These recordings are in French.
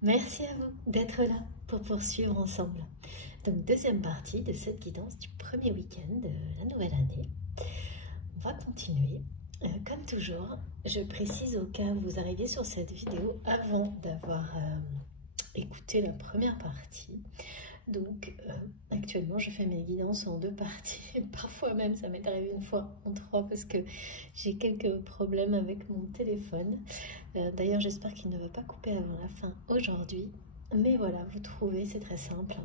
Merci à vous d'être là pour poursuivre ensemble. Donc, deuxième partie de cette guidance du premier week-end de la nouvelle année. On va continuer. Comme toujours, je précise au cas où vous arriviez sur cette vidéo avant d'avoir écouté la première partie. Donc, actuellement, je fais mes guidances en 2 parties. Parfois même, ça m'est arrivé une fois en 3 parce que j'ai quelques problèmes avec mon téléphone. D'ailleurs, j'espère qu'il ne va pas couper avant la fin aujourd'hui. Mais voilà, vous trouvez, c'est très simple.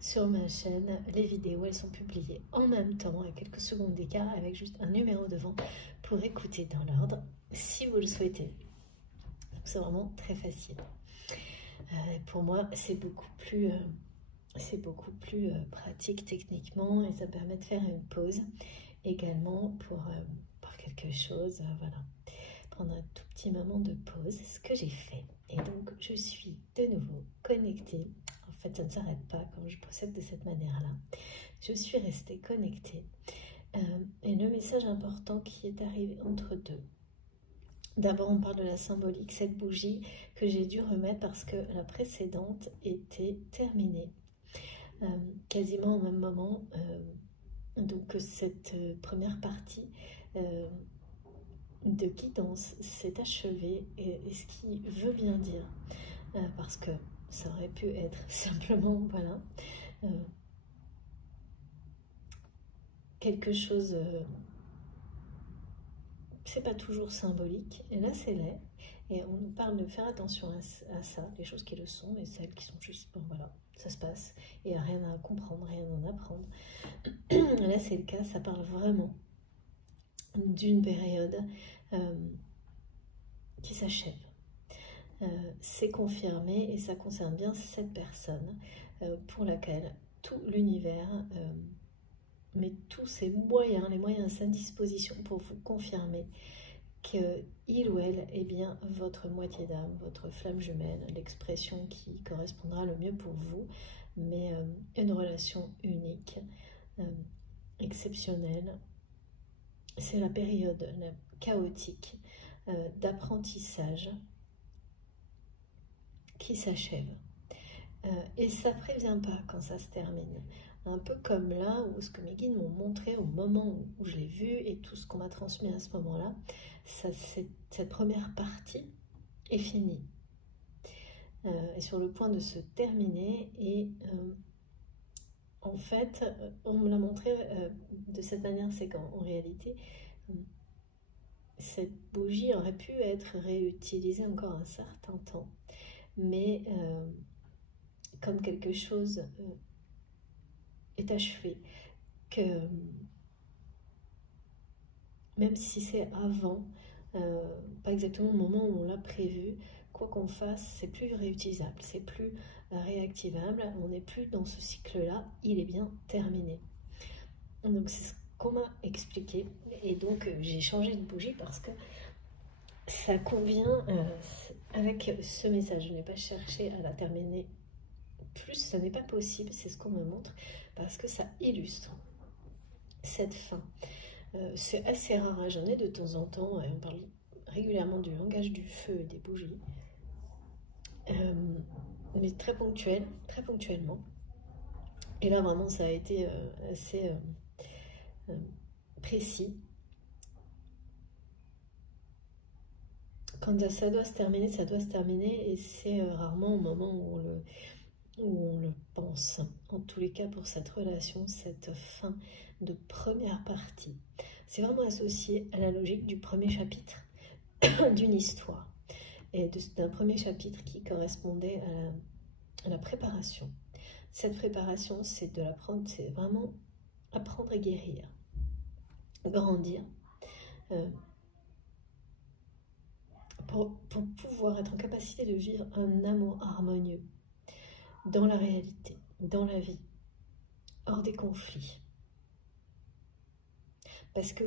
Sur ma chaîne, les vidéos, elles sont publiées en même temps, à quelques secondes d'écart, avec juste un numéro devant pour écouter dans l'ordre, si vous le souhaitez. Donc, c'est vraiment très facile. Pour moi, c'est beaucoup plus pratique techniquement et ça permet de faire une pause également pour quelque chose, voilà, prendre un tout petit moment de pause, ce que j'ai fait. Et donc je suis de nouveau connectée. En fait, ça ne s'arrête pas quand je procède de cette manière-là. Je suis restée connectée. Et le message important qui est arrivé entre deux. D'abord, on parle de la symbolique, cette bougie que j'ai dû remettre parce que la précédente était terminée. Quasiment au même moment, donc cette première partie de guidance s'est achevée, et ce qui veut bien dire, parce que ça aurait pu être simplement, voilà, quelque chose, c'est pas toujours symbolique, et là c'est l'est, et on nous parle de faire attention à ça, les choses qui le sont, et celles qui sont juste, bon voilà, ça se passe, et il n'y a rien à comprendre, rien à en apprendre. Là c'est le cas, ça parle vraiment d'une période qui s'achève. C'est confirmé et ça concerne bien cette personne pour laquelle tout l'univers met tous ses moyens, les moyens à sa disposition pour vous confirmer qu'il ou elle est bien votre moitié d'âme, votre flamme jumelle, l'expression qui correspondra le mieux pour vous, mais une relation unique, exceptionnelle. C'est la période chaotique d'apprentissage qui s'achève. Et ça ne prévient pas quand ça se termine. Un peu comme là où ce que mes guides m'ont montré au moment où je l'ai vu et tout ce qu'on m'a transmis à ce moment-là, cette première partie est finie. Est sur le point de se terminer et en fait, on me l'a montré de cette manière, c'est qu'en réalité, cette bougie aurait pu être réutilisée encore un certain temps, mais comme quelque chose est achevé, que même si c'est avant, pas exactement au moment où on l'a prévu, quoi qu'on fasse, c'est plus réutilisable, c'est plus réactivable, on n'est plus dans ce cycle-là, il est bien terminé. Donc c'est ce qu'on m'a expliqué, et donc j'ai changé de bougie parce que ça convient avec ce message. Je n'ai pas cherché à la terminer plus, ce n'est pas possible, c'est ce qu'on me montre, parce que ça illustre cette fin. C'est assez rare, j'en ai de temps en temps, on parle régulièrement du langage du feu et des bougies, mais très ponctuellement. Et là vraiment ça a été assez précis. Quand ça doit se terminer, ça doit se terminer, et c'est rarement au moment où on le pense. En tous les cas, pour cette relation, cette fin de première partie, c'est vraiment associé à la logique du premier chapitre d'une histoire, et d'un premier chapitre qui correspondait à la préparation. Cette préparation, c'est de l'apprendre, c'est vraiment apprendre et guérir, grandir, pour pouvoir être en capacité de vivre un amour harmonieux dans la réalité, dans la vie, hors des conflits. Parce que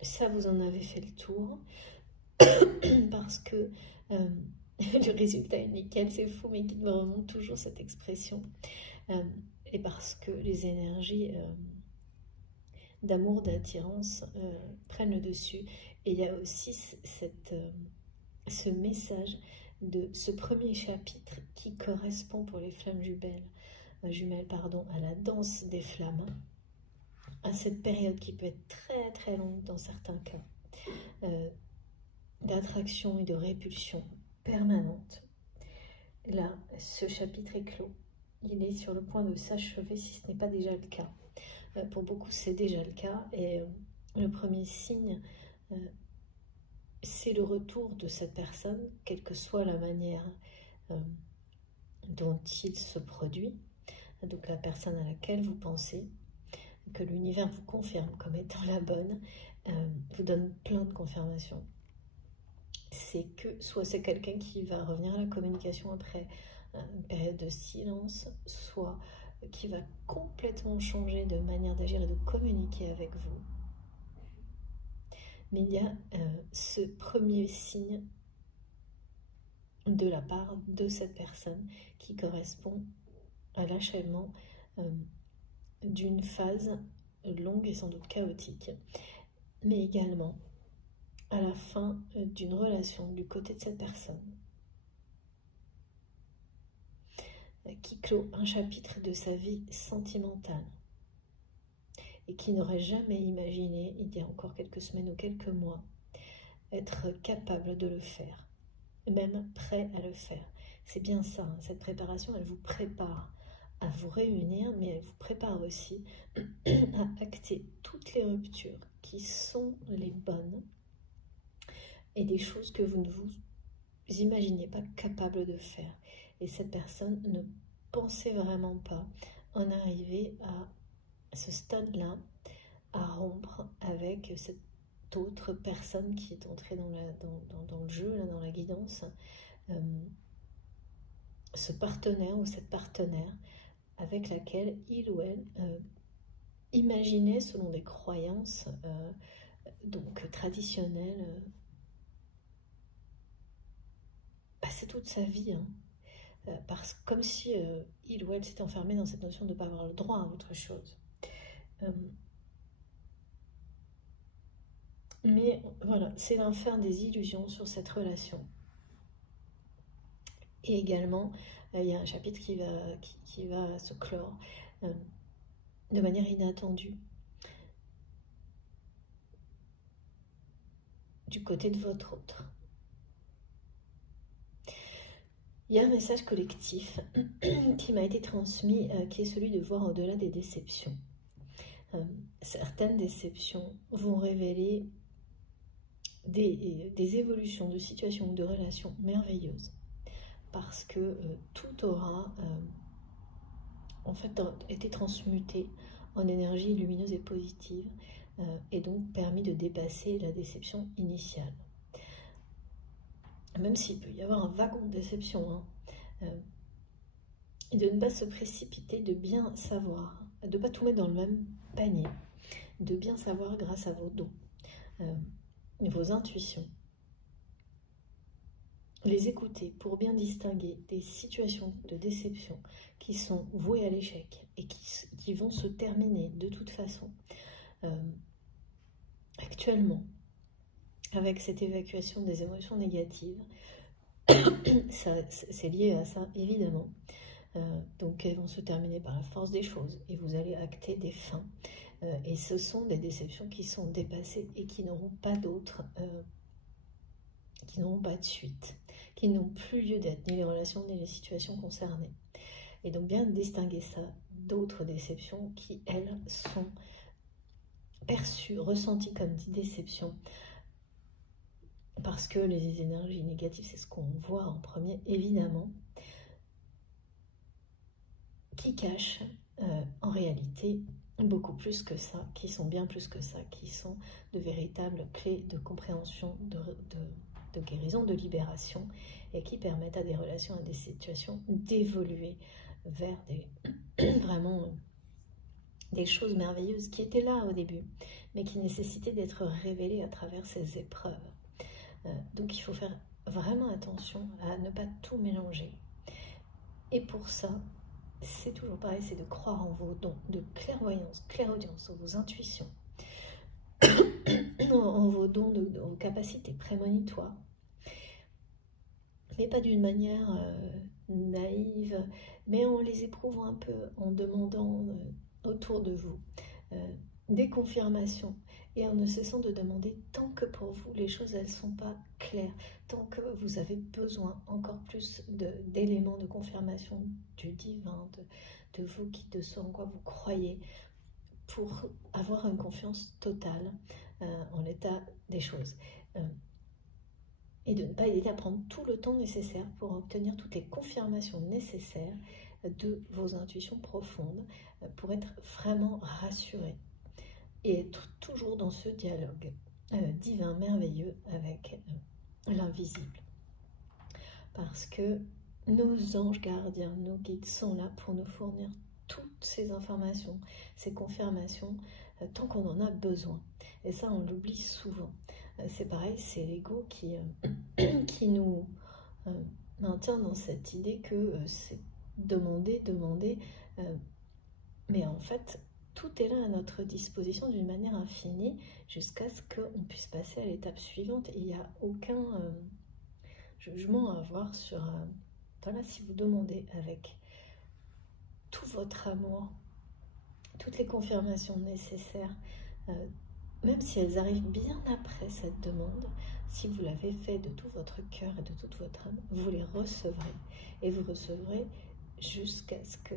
ça, vous en avez fait le tour, parce que le résultat est nickel, c'est fou, mais qui me remonte toujours cette expression, et parce que les énergies d'amour, d'attirance prennent le dessus, et il y a aussi ce message de ce premier chapitre qui correspond pour les flammes jumelles, à la danse des flammes, à cette période qui peut être très très longue dans certains cas, d'attraction et de répulsion permanente. Là, ce chapitre est clos. Il est sur le point de s'achever si ce n'est pas déjà le cas. Pour beaucoup, c'est déjà le cas. Et le premier signe, c'est le retour de cette personne, quelle que soit la manière dont il se produit. Donc la personne à laquelle vous pensez, que l'univers vous confirme comme étant la bonne, vous donne plein de confirmations. C'est que soit c'est quelqu'un qui va revenir à la communication après une période de silence, soit qui va complètement changer de manière d'agir et de communiquer avec vous. Mais il y a ce premier signe de la part de cette personne qui correspond à l'achèvement d'une phase longue et sans doute chaotique, mais également à la fin d'une relation du côté de cette personne qui clôt un chapitre de sa vie sentimentale et qui n'aurait jamais imaginé, il y a encore quelques semaines ou quelques mois, être capable de le faire, même prêt à le faire. C'est bien ça, hein, cette préparation, elle vous prépare à vous réunir, mais elle vous prépare aussi à acter toutes les ruptures qui sont les bonnes et des choses que vous ne vous imaginez pas capable de faire. Et cette personne ne pensait vraiment pas en arriver à ce stade-là, à rompre avec cette autre personne qui est entrée dans le jeu, là, dans la guidance, ce partenaire ou cette partenaire avec laquelle il ou elle imaginait, selon des croyances donc traditionnelles, passer toute sa vie, hein, comme si il ou elle s'était enfermé dans cette notion de ne pas avoir le droit à autre chose. Mais voilà, c'est la fin des illusions sur cette relation. Et également, il y a un chapitre qui va se clore de manière inattendue du côté de votre autre. Il y a un message collectif qui m'a été transmis, qui est celui de voir au-delà des déceptions. Certaines déceptions vont révéler des évolutions de situations ou de relations merveilleuses, parce que tout aura en fait été transmuté en énergie lumineuse et positive, et donc permis de dépasser la déception initiale. Même s'il peut y avoir un wagon de déception, hein, et de ne pas se précipiter, de bien savoir, de ne pas tout mettre dans le même panier, de bien savoir grâce à vos dons, vos intuitions, les écouter pour bien distinguer des situations de déception qui sont vouées à l'échec et qui vont se terminer de toute façon. Actuellement, avec cette évacuation des émotions négatives, c'est lié à ça, évidemment. Donc elles vont se terminer par la force des choses et vous allez acter des fins. Et ce sont des déceptions qui sont dépassées et qui n'auront pas d'autres, qui n'auront pas de suite, qui n'ont plus lieu d'être, ni les relations, ni les situations concernées. Et donc bien distinguer ça d'autres déceptions qui, elles, sont perçues, ressenties comme des déceptions, parce que les énergies négatives, c'est ce qu'on voit en premier, évidemment, qui cachent en réalité beaucoup plus que ça, qui sont bien plus que ça, qui sont de véritables clés de compréhension, de guérison, de libération, et qui permettent à des relations, à des situations d'évoluer vers vraiment des choses merveilleuses qui étaient là au début, mais qui nécessitaient d'être révélées à travers ces épreuves. Donc il faut faire vraiment attention à ne pas tout mélanger. Et pour ça, c'est toujours pareil, c'est de croire en vos dons de clairvoyance, clairaudience, en vos intuitions, en vos dons, vos capacités prémonitoires. mais pas d'une manière naïve, mais en les éprouvant un peu, en demandant autour de vous des confirmations et en ne cessant de demander tant que pour vous les choses elles sont pas claires, tant que vous avez besoin encore plus d'éléments de confirmation du divin, de vous qui, de ce en quoi vous croyez, pour avoir une confiance totale en l'état des choses. Et de ne pas hésiter à prendre tout le temps nécessaire pour obtenir toutes les confirmations nécessaires de vos intuitions profondes pour être vraiment rassuré et être toujours dans ce dialogue divin merveilleux avec l'invisible. Parce que nos anges gardiens, nos guides sont là pour nous fournir toutes ces informations, ces confirmations, tant qu'on en a besoin. Et ça, on l'oublie souvent. C'est pareil, c'est l'ego qui nous maintient dans cette idée que c'est demander, mais en fait, tout est là à notre disposition d'une manière infinie jusqu'à ce qu'on puisse passer à l'étape suivante. Et il n'y a aucun jugement à avoir sur... voilà, si vous demandez avec tout votre amour, toutes les confirmations nécessaires, même si elles arrivent bien après cette demande, si vous l'avez fait de tout votre cœur et de toute votre âme, vous les recevrez. Et vous recevrez jusqu'à ce que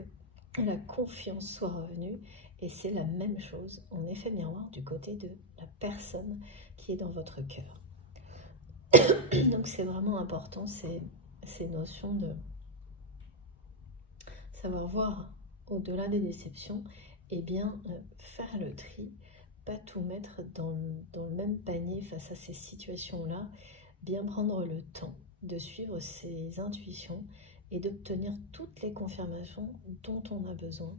la confiance soit revenue. Et c'est la même chose, en effet miroir, du côté de la personne qui est dans votre cœur. Donc c'est vraiment important, ces notions de savoir voir au-delà des déceptions, et bien faire le tri, pas tout mettre dans le même panier face à ces situations-là, bien prendre le temps de suivre ses intuitions et d'obtenir toutes les confirmations dont on a besoin,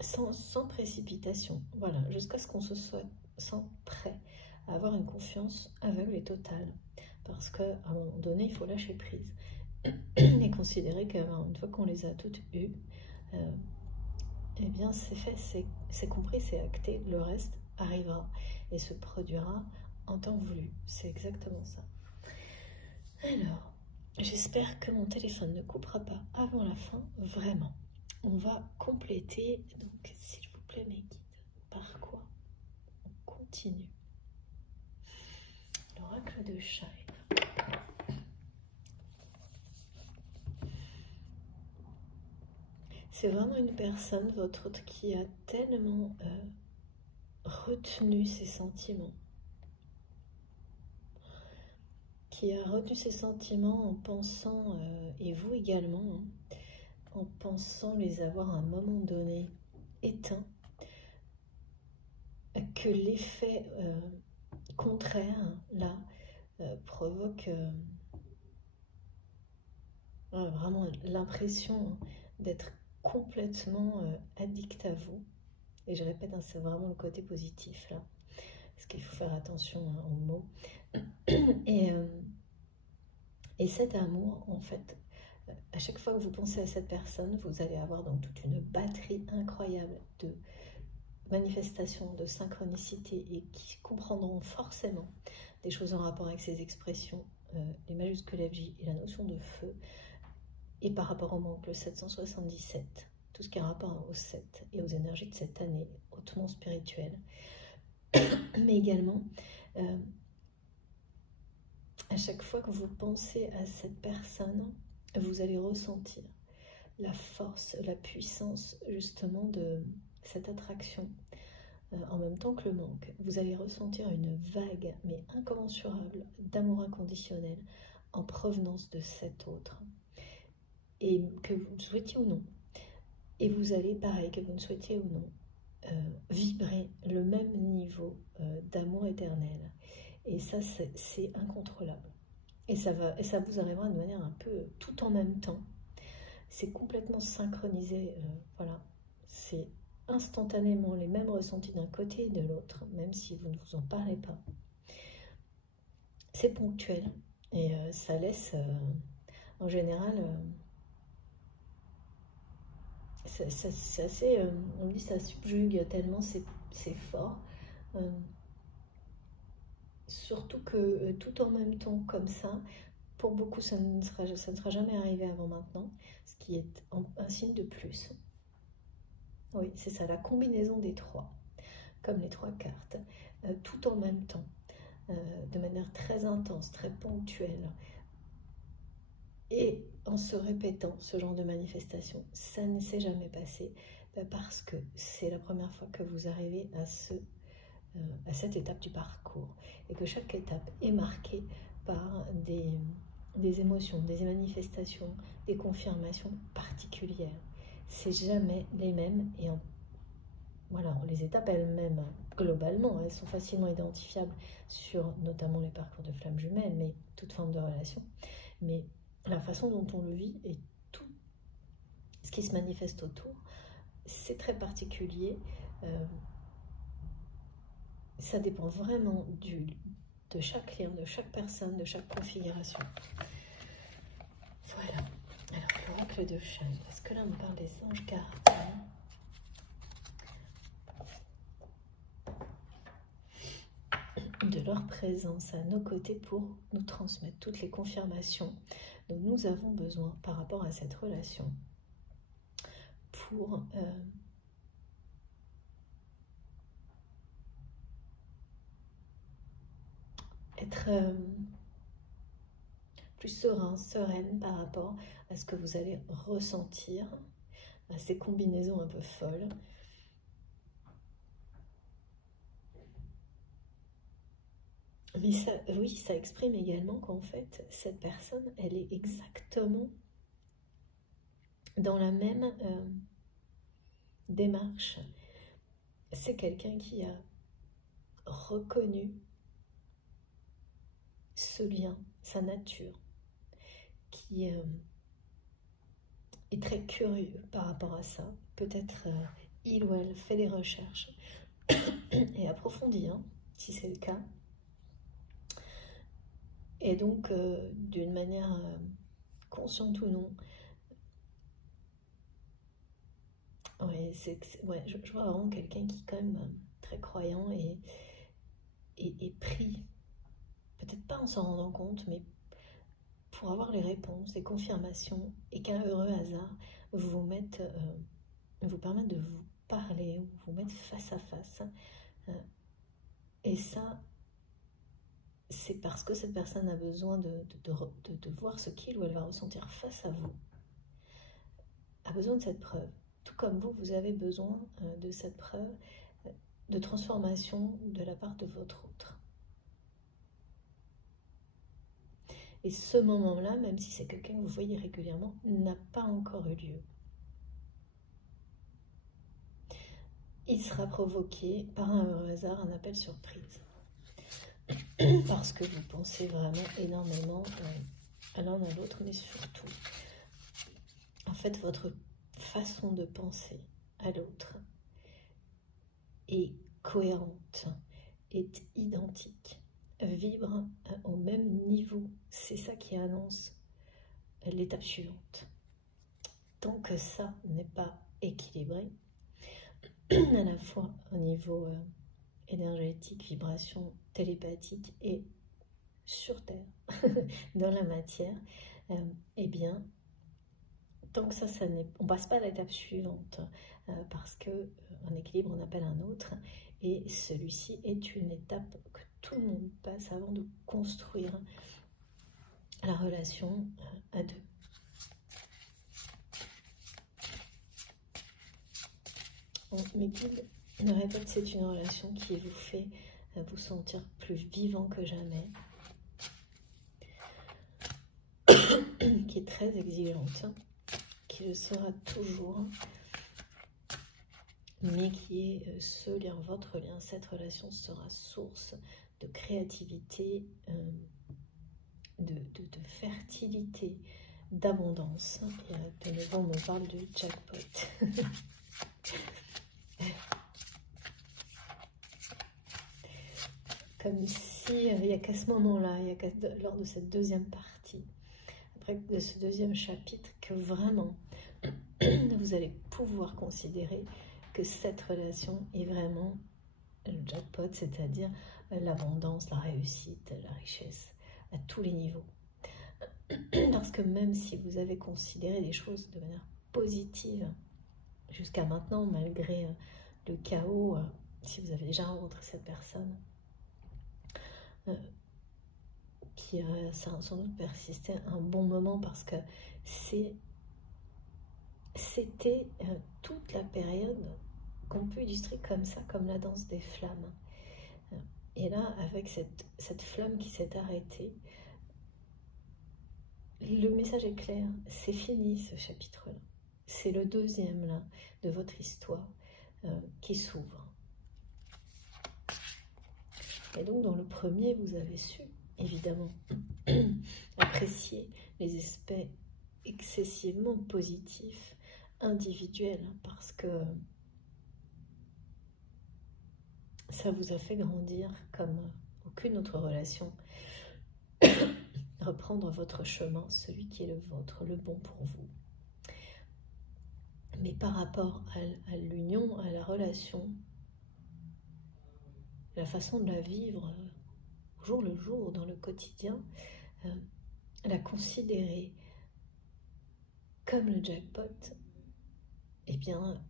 sans précipitation, voilà, jusqu'à ce qu'on se sent prêt à avoir une confiance aveugle et totale, parce qu'à un moment donné, il faut lâcher prise et considérer qu'une fois qu'on les a toutes eues, eh bien c'est fait, c'est compris, c'est acté, le reste arrivera et se produira en temps voulu. C'est exactement ça. Alors, j'espère que mon téléphone ne coupera pas avant la fin, vraiment. On va compléter, donc s'il vous plaît mes guides, par quoi on continue. L'oracle de Chai. C'est vraiment une personne, votre autre, qui a tellement retenu ses sentiments. Qui a retenu ses sentiments en pensant, et vous également, hein, en pensant les avoir à un moment donné éteints, que l'effet contraire, là, provoque vraiment l'impression d'être complètement addict à vous. Et je répète, hein, c'est vraiment le côté positif là, parce qu'il faut faire attention aux mots. Et cet amour, en fait, à chaque fois que vous pensez à cette personne, vous allez avoir donc toute une batterie incroyable de manifestations, de synchronicité, et qui comprendront forcément des choses en rapport avec ces expressions, les majuscules FJ et la notion de feu. Et par rapport au manque, le 777, tout ce qui a rapport au 7 et aux énergies de cette année hautement spirituelle. Mais également, à chaque fois que vous pensez à cette personne, vous allez ressentir la force, la puissance justement de cette attraction. En même temps que le manque, vous allez ressentir une vague, mais incommensurable, d'amour inconditionnel en provenance de cet autre. Et que vous le souhaitiez ou non, et vous allez, pareil, que vous ne souhaitiez ou non, vibrer le même niveau d'amour éternel. Et ça, c'est incontrôlable. Et ça vous arrivera de manière un peu tout en même temps. C'est complètement synchronisé, voilà. C'est instantanément les mêmes ressentis d'un côté et de l'autre, même si vous ne vous en parlez pas. C'est ponctuel, et ça laisse, en général... c'est assez, on me dit ça subjugue tellement c'est fort. surtout que tout en même temps comme ça, pour beaucoup ça ne sera jamais arrivé avant maintenant, ce qui est un signe de plus. Oui, c'est ça, la combinaison des trois, comme les trois cartes, tout en même temps, de manière très intense, très ponctuelle, et en se répétant ce genre de manifestation. Ça ne s'est jamais passé parce que c'est la première fois que vous arrivez à cette étape du parcours et que chaque étape est marquée par des émotions, des manifestations, des confirmations particulières. C'est jamais les mêmes et voilà, les étapes elles-mêmes, globalement, elles sont facilement identifiables sur notamment les parcours de flammes jumelles, mais toute forme de relation. Mais la façon dont on le vit et tout ce qui se manifeste autour, c'est très particulier. Ça dépend vraiment de chaque client, de chaque personne, de chaque configuration. Voilà. Alors, l'oracle de Chêne. Est-ce que là, on parle des anges gardiens? De leur présence à nos côtés pour nous transmettre toutes les confirmations dont nous avons besoin par rapport à cette relation pour être plus serein, sereine par rapport à ce que vous allez ressentir, à ces combinaisons un peu folles. Mais ça, oui, ça exprime également qu'en fait, cette personne, elle est exactement dans la même démarche. C'est quelqu'un qui a reconnu ce lien, sa nature, qui est très curieux par rapport à ça. Peut-être il ou elle fait des recherches et approfondit, hein, si c'est le cas. Et donc, d'une manière consciente ou non, ouais, ouais, je vois vraiment quelqu'un qui est quand même très croyant et pris, peut-être pas en s'en rendant compte, mais pour avoir les réponses, les confirmations, et qu'un heureux hasard vous permette de vous parler, vous mettre face à face. Et ça, c'est parce que cette personne a besoin de voir ce qu'il ou elle va ressentir face à vous, a besoin de cette preuve. Tout comme vous, vous avez besoin de cette preuve de transformation de la part de votre autre. Et ce moment-là, même si c'est quelqu'un que vous voyez régulièrement, n'a pas encore eu lieu. Il sera provoqué par un heureux hasard, un appel surprise. Parce que vous pensez vraiment énormément à l'un à l'autre, mais surtout, en fait, votre façon de penser à l'autre est cohérente, est identique, vibre au même niveau. C'est ça qui annonce l'étape suivante. Tant que ça n'est pas équilibré, à la fois au niveau énergétique, vibration, télépathique et sur Terre, dans la matière, eh bien, tant que ça n'est, on passe pas à l'étape suivante, parce que un équilibre on appelle un autre, et celui-ci est une étape que tout le monde passe avant de construire la relation à deux. Mes guides me répètent que c'est une relation qui vous fait vous sentir plus vivant que jamais, qui est très exigeante, qui le sera toujours, mais qui est ce lien, votre lien, cette relation sera source de créativité, de fertilité, d'abondance. Et de nouveau, on me parle du jackpot. Comme si il n'y a qu'à ce moment-là, lors de cette deuxième partie, après de ce deuxième chapitre, que vraiment vous allez pouvoir considérer que cette relation est vraiment le jackpot, c'est-à-dire l'abondance, la réussite, la richesse, à tous les niveaux. Parce que même si vous avez considéré les choses de manière positive jusqu'à maintenant, malgré le chaos, si vous avez déjà rencontré cette personne qui a sans doute persisté un bon moment, parce que c'était toute la période qu'on peut illustrer comme ça, comme la danse des flammes. Et là, avec cette flamme qui s'est arrêtée, le message est clair, c'est fini ce chapitre-là. C'est le deuxième là de votre histoire qui s'ouvre. Et donc dans le premier, vous avez su, évidemment, apprécier les aspects excessivement positifs, individuels, parce que ça vous a fait grandir comme aucune autre relation. Reprendre votre chemin, celui qui est le vôtre, le bon pour vous. Mais par rapport à l'union, à la relation, la façon de la vivre au jour le jour, dans le quotidien, la considérer comme le jackpot, eh bien,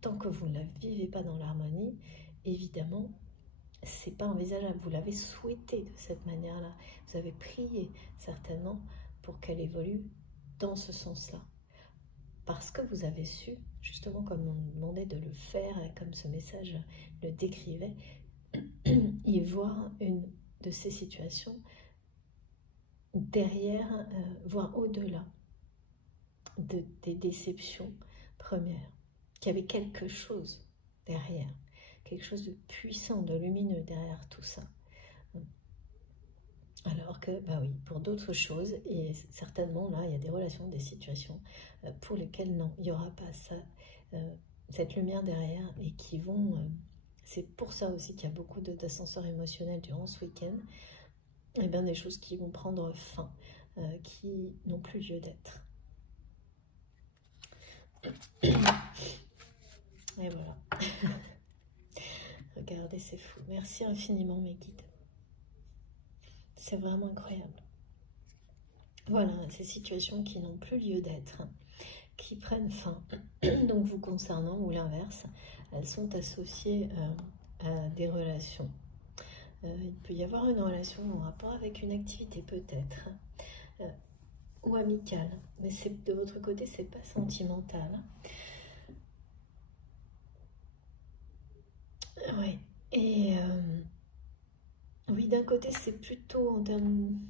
tant que vous ne la vivez pas dans l'harmonie, évidemment, c'est pas envisageable. Vous l'avez souhaité de cette manière-là. Vous avez prié certainement pour qu'elle évolue dans ce sens-là. Parce que vous avez su, justement comme on nous demandait de le faire, et comme ce message le décrivait, y voir une de ces situations derrière, voire au-delà des déceptions premières, qu'il y avait quelque chose derrière, quelque chose de puissant, de lumineux derrière tout ça. Alors que, bah oui, pour d'autres choses, et certainement là, il y a des relations, des situations pour lesquelles non, il n'y aura pas ça, cette lumière derrière, et qui vont, c'est pour ça aussi qu'il y a beaucoup d'ascenseurs émotionnels durant ce week-end, et bien des choses qui vont prendre fin, qui n'ont plus lieu d'être. Et voilà. Regardez, c'est fou. Merci infiniment mes guides. C'est vraiment incroyable. Voilà, ces situations qui n'ont plus lieu d'être, qui prennent fin, donc vous concernant ou l'inverse, elles sont associées à des relations. Il peut y avoir une relation en rapport avec une activité peut-être, ou amicale, mais de votre côté, c'est pas sentimental. Oui, et oui, d'un côté, c'est plutôt en termes...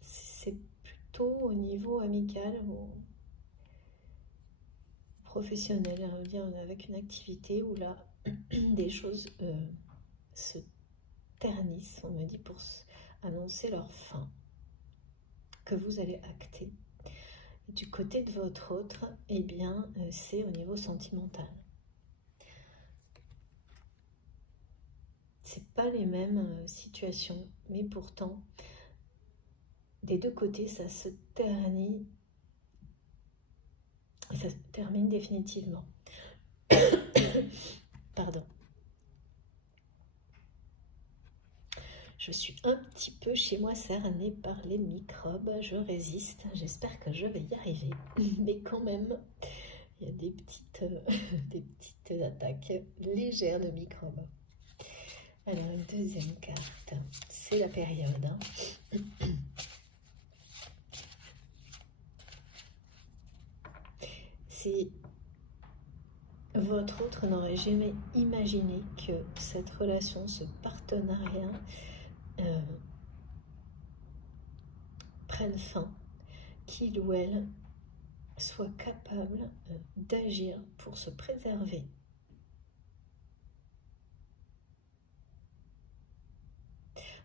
C'est plutôt au niveau amical ou professionnel, avec une activité où là, des choses se ternissent, on me dit, pour annoncer leur fin, que vous allez acter. Et du côté de votre autre, eh bien, c'est au niveau sentimental. C'est pas les mêmes situations, mais pourtant, des deux côtés, ça se ternit et ça se termine définitivement. Pardon. Je suis un petit peu chez moi cernée par les microbes, je résiste, j'espère que je vais y arriver, mais quand même, il y a des petites attaques légères de microbes. Alors, une deuxième carte, c'est la période. Hein. Si votre autre n'aurait jamais imaginé que cette relation, ce partenariat prenne fin, qu'il ou elle soit capable d'agir pour se préserver.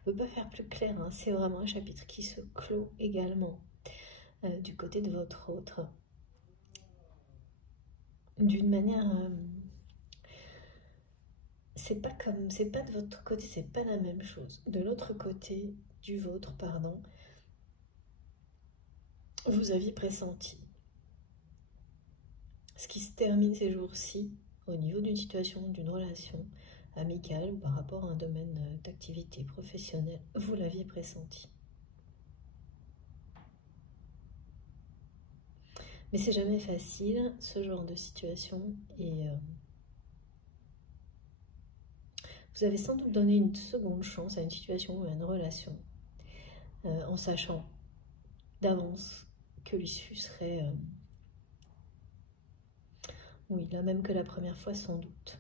On ne peut pas faire plus clair, hein. C'est vraiment un chapitre qui se clôt également du côté de votre autre. D'une manière... c'est pas de votre côté, c'est pas la même chose. De l'autre côté, du vôtre, pardon, vous aviez pressenti ce qui se termine ces jours-ci au niveau d'une situation, d'une relation amicale ou par rapport à un domaine d'activité professionnelle, vous l'aviez pressenti. Mais c'est jamais facile, ce genre de situation, et vous avez sans doute donné une seconde chance à une situation ou à une relation, en sachant d'avance que l'issue serait, oui, la même que la première fois sans doute,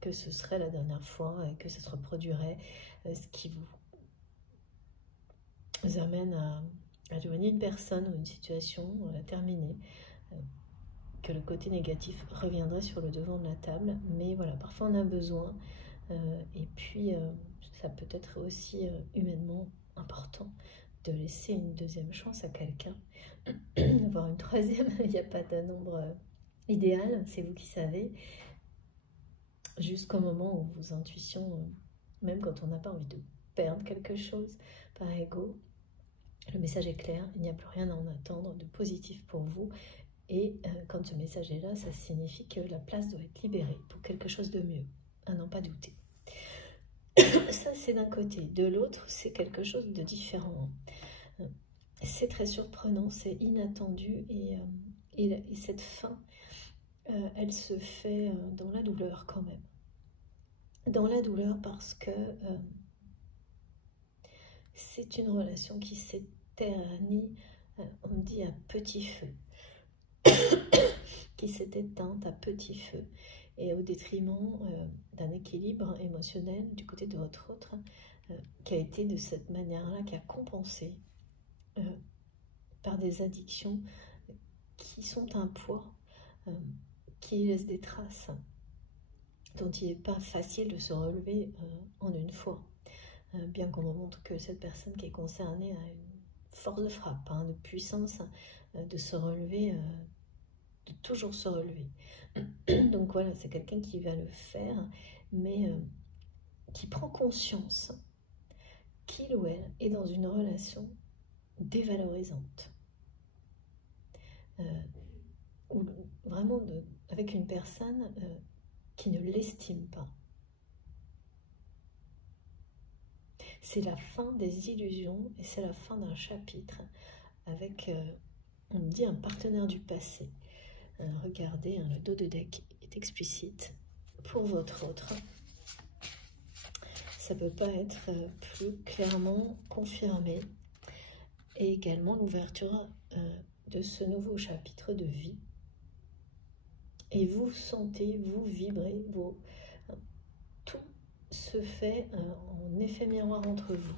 que ce serait la dernière fois et que ça se reproduirait, ce qui vous amène à éloigner une personne ou une situation, à la terminer, que le côté négatif reviendrait sur le devant de la table. Mais voilà, parfois on a besoin, et puis ça peut être aussi humainement important de laisser une deuxième chance à quelqu'un, voire une troisième. Il n'y a pas de nombre idéal, c'est vous qui savez, jusqu'au moment où vos intuitions, même quand on n'a pas envie de perdre quelque chose par ego, le message est clair, il n'y a plus rien à en attendre de positif pour vous. Et quand ce message est là, ça signifie que la place doit être libérée pour quelque chose de mieux, à n'en pas douter. Ça, c'est d'un côté. De l'autre, c'est quelque chose de différent. C'est très surprenant, c'est inattendu, et cette fin, elle se fait dans la douleur quand même. Dans la douleur parce que c'est une relation qui s'est ternie, on me dit à petit feu, qui s'est éteinte à petit feu, et au détriment d'un équilibre émotionnel du côté de votre autre, qui a été de cette manière-là, qui a compensé par des addictions qui sont un poids, qui laissent des traces, dont il n'est pas facile de se relever en une fois. Bien qu'on me montre que cette personne qui est concernée a une force de frappe, de puissance, de se relever, de toujours se relever. Donc voilà, c'est quelqu'un qui va le faire, mais qui prend conscience qu'il ou elle est dans une relation dévalorisante. Ou vraiment avec une personne qui ne l'estime pas. C'est la fin des illusions et c'est la fin d'un chapitre avec, on me dit, un partenaire du passé. Regardez, le dos de deck est explicite pour votre autre. Ça ne peut pas être plus clairement confirmé. Et également l'ouverture de ce nouveau chapitre de vie. Et vous sentez, vous vibrez, tout se fait en effet miroir entre vous.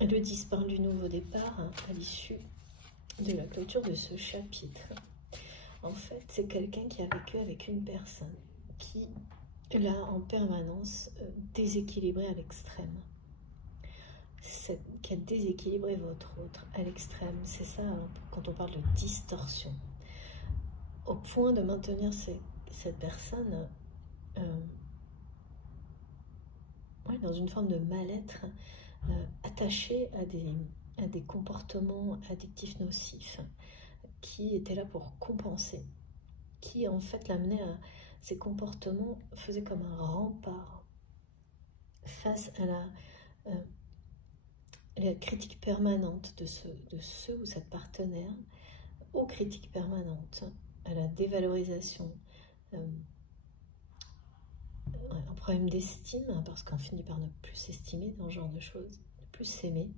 Le 10 parle du nouveau départ à l'issue de la clôture de ce chapitre. En fait, c'est quelqu'un qui a vécu avec une personne qui l'a en permanence déséquilibré à l'extrême. Qui a déséquilibré votre autre à l'extrême. C'est ça, quand on parle de distorsion. Au point de maintenir cette personne dans une forme de mal-être, attachée à des comportements addictifs nocifs qui étaient là pour compenser, qui en fait l'amenaient à ces comportements, faisaient comme un rempart face à la critique permanente de ceux ou cette partenaire, aux critiques permanentes, à la dévalorisation, un problème d'estime, parce qu'on finit par ne plus s'estimer dans ce genre de choses, ne plus s'aimer.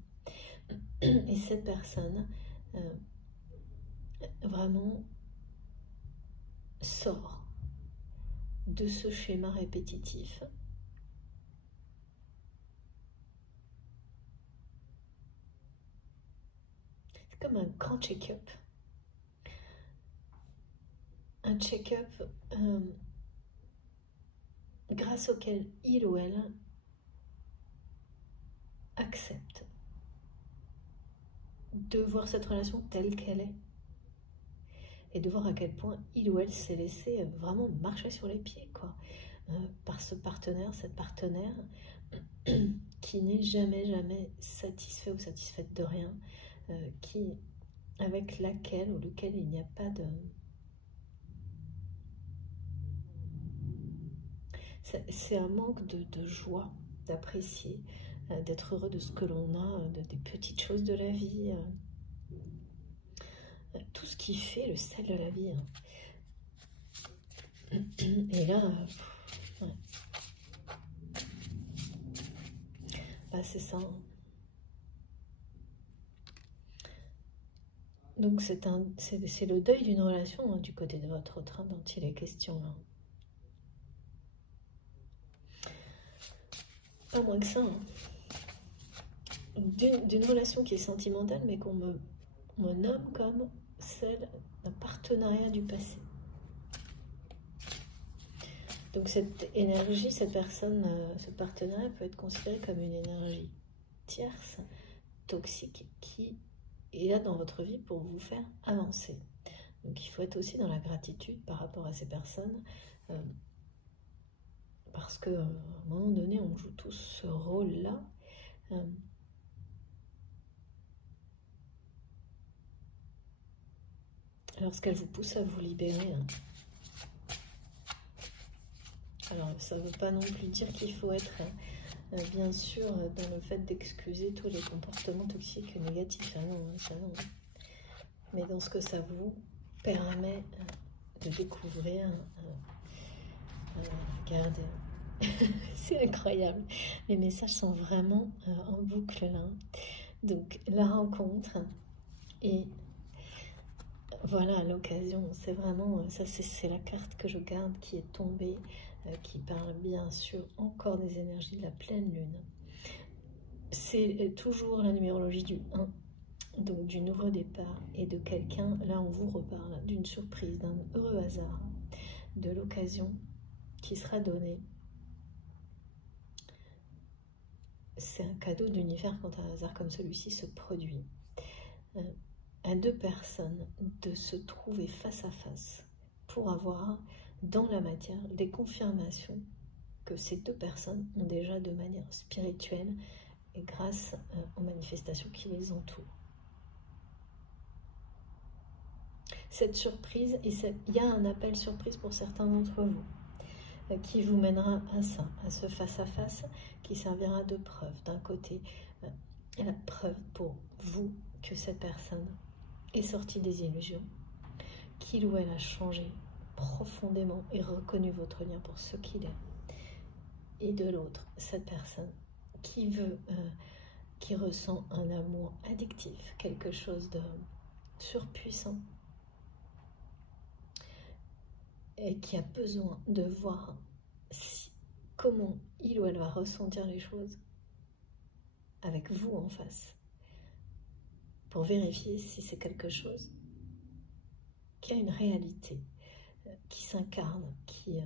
Et cette personne vraiment sort de ce schéma répétitif. C'est comme un grand check-up. Un check-up grâce auquel il ou elle accepte de voir cette relation telle qu'elle est et de voir à quel point il ou elle s'est laissé vraiment marcher sur les pieds, quoi, par ce partenaire, cette partenaire qui n'est jamais satisfait ou satisfaite de rien, qui avec laquelle ou lequel il n'y a pas de... C'est un manque de joie, d'apprécier, d'être heureux de ce que l'on a, des petites choses de la vie, tout ce qui fait le sel de la vie. Et là, ouais. Bah, c'est ça. Donc c'est le deuil d'une relation, hein, du côté de votre autre, dont il est question là. Pas moins que ça. Hein. D'une relation qui est sentimentale, mais qu'on me nomme comme celle d'un partenariat du passé. Donc cette énergie, cette personne, ce partenariat peut être considéré comme une énergie tierce, toxique, qui est là dans votre vie pour vous faire avancer. Donc il faut être aussi dans la gratitude par rapport à ces personnes, parce qu'à un moment donné, on joue tous ce rôle-là. Lorsqu'elle vous pousse à vous libérer. Hein. Alors, ça ne veut pas non plus dire qu'il faut être, bien sûr, dans le fait d'excuser tous les comportements toxiques et négatifs. Ah non, ça non. Mais dans ce que ça vous permet de découvrir, regardez, c'est incroyable. Les messages sont vraiment en boucle là. Donc, la rencontre et... Voilà l'occasion, c'est vraiment, ça c'est la carte que je garde qui est tombée, qui parle bien sûr encore des énergies de la pleine lune. C'est toujours la numérologie du 1, donc du nouveau départ et de quelqu'un, là on vous reparle d'une surprise, d'un heureux hasard, de l'occasion qui sera donnée. C'est un cadeau de l'univers quand un hasard comme celui-ci se produit. À deux personnes de se trouver face à face pour avoir dans la matière des confirmations que ces deux personnes ont déjà de manière spirituelle et grâce aux manifestations qui les entourent. Cette surprise, il y a un appel surprise pour certains d'entre vous qui vous mènera à ça, à ce face-à-face qui servira de preuve. D'un côté, la preuve pour vous que cette personne est sortie des illusions, qu'il ou elle a changé profondément et reconnu votre lien pour ce qu'il est. Et de l'autre, cette personne qui veut, qui ressent un amour addictif, quelque chose de surpuissant, et qui a besoin de voir comment il ou elle va ressentir les choses avec vous en face, pour vérifier si c'est quelque chose qui a une réalité, qui s'incarne, qui...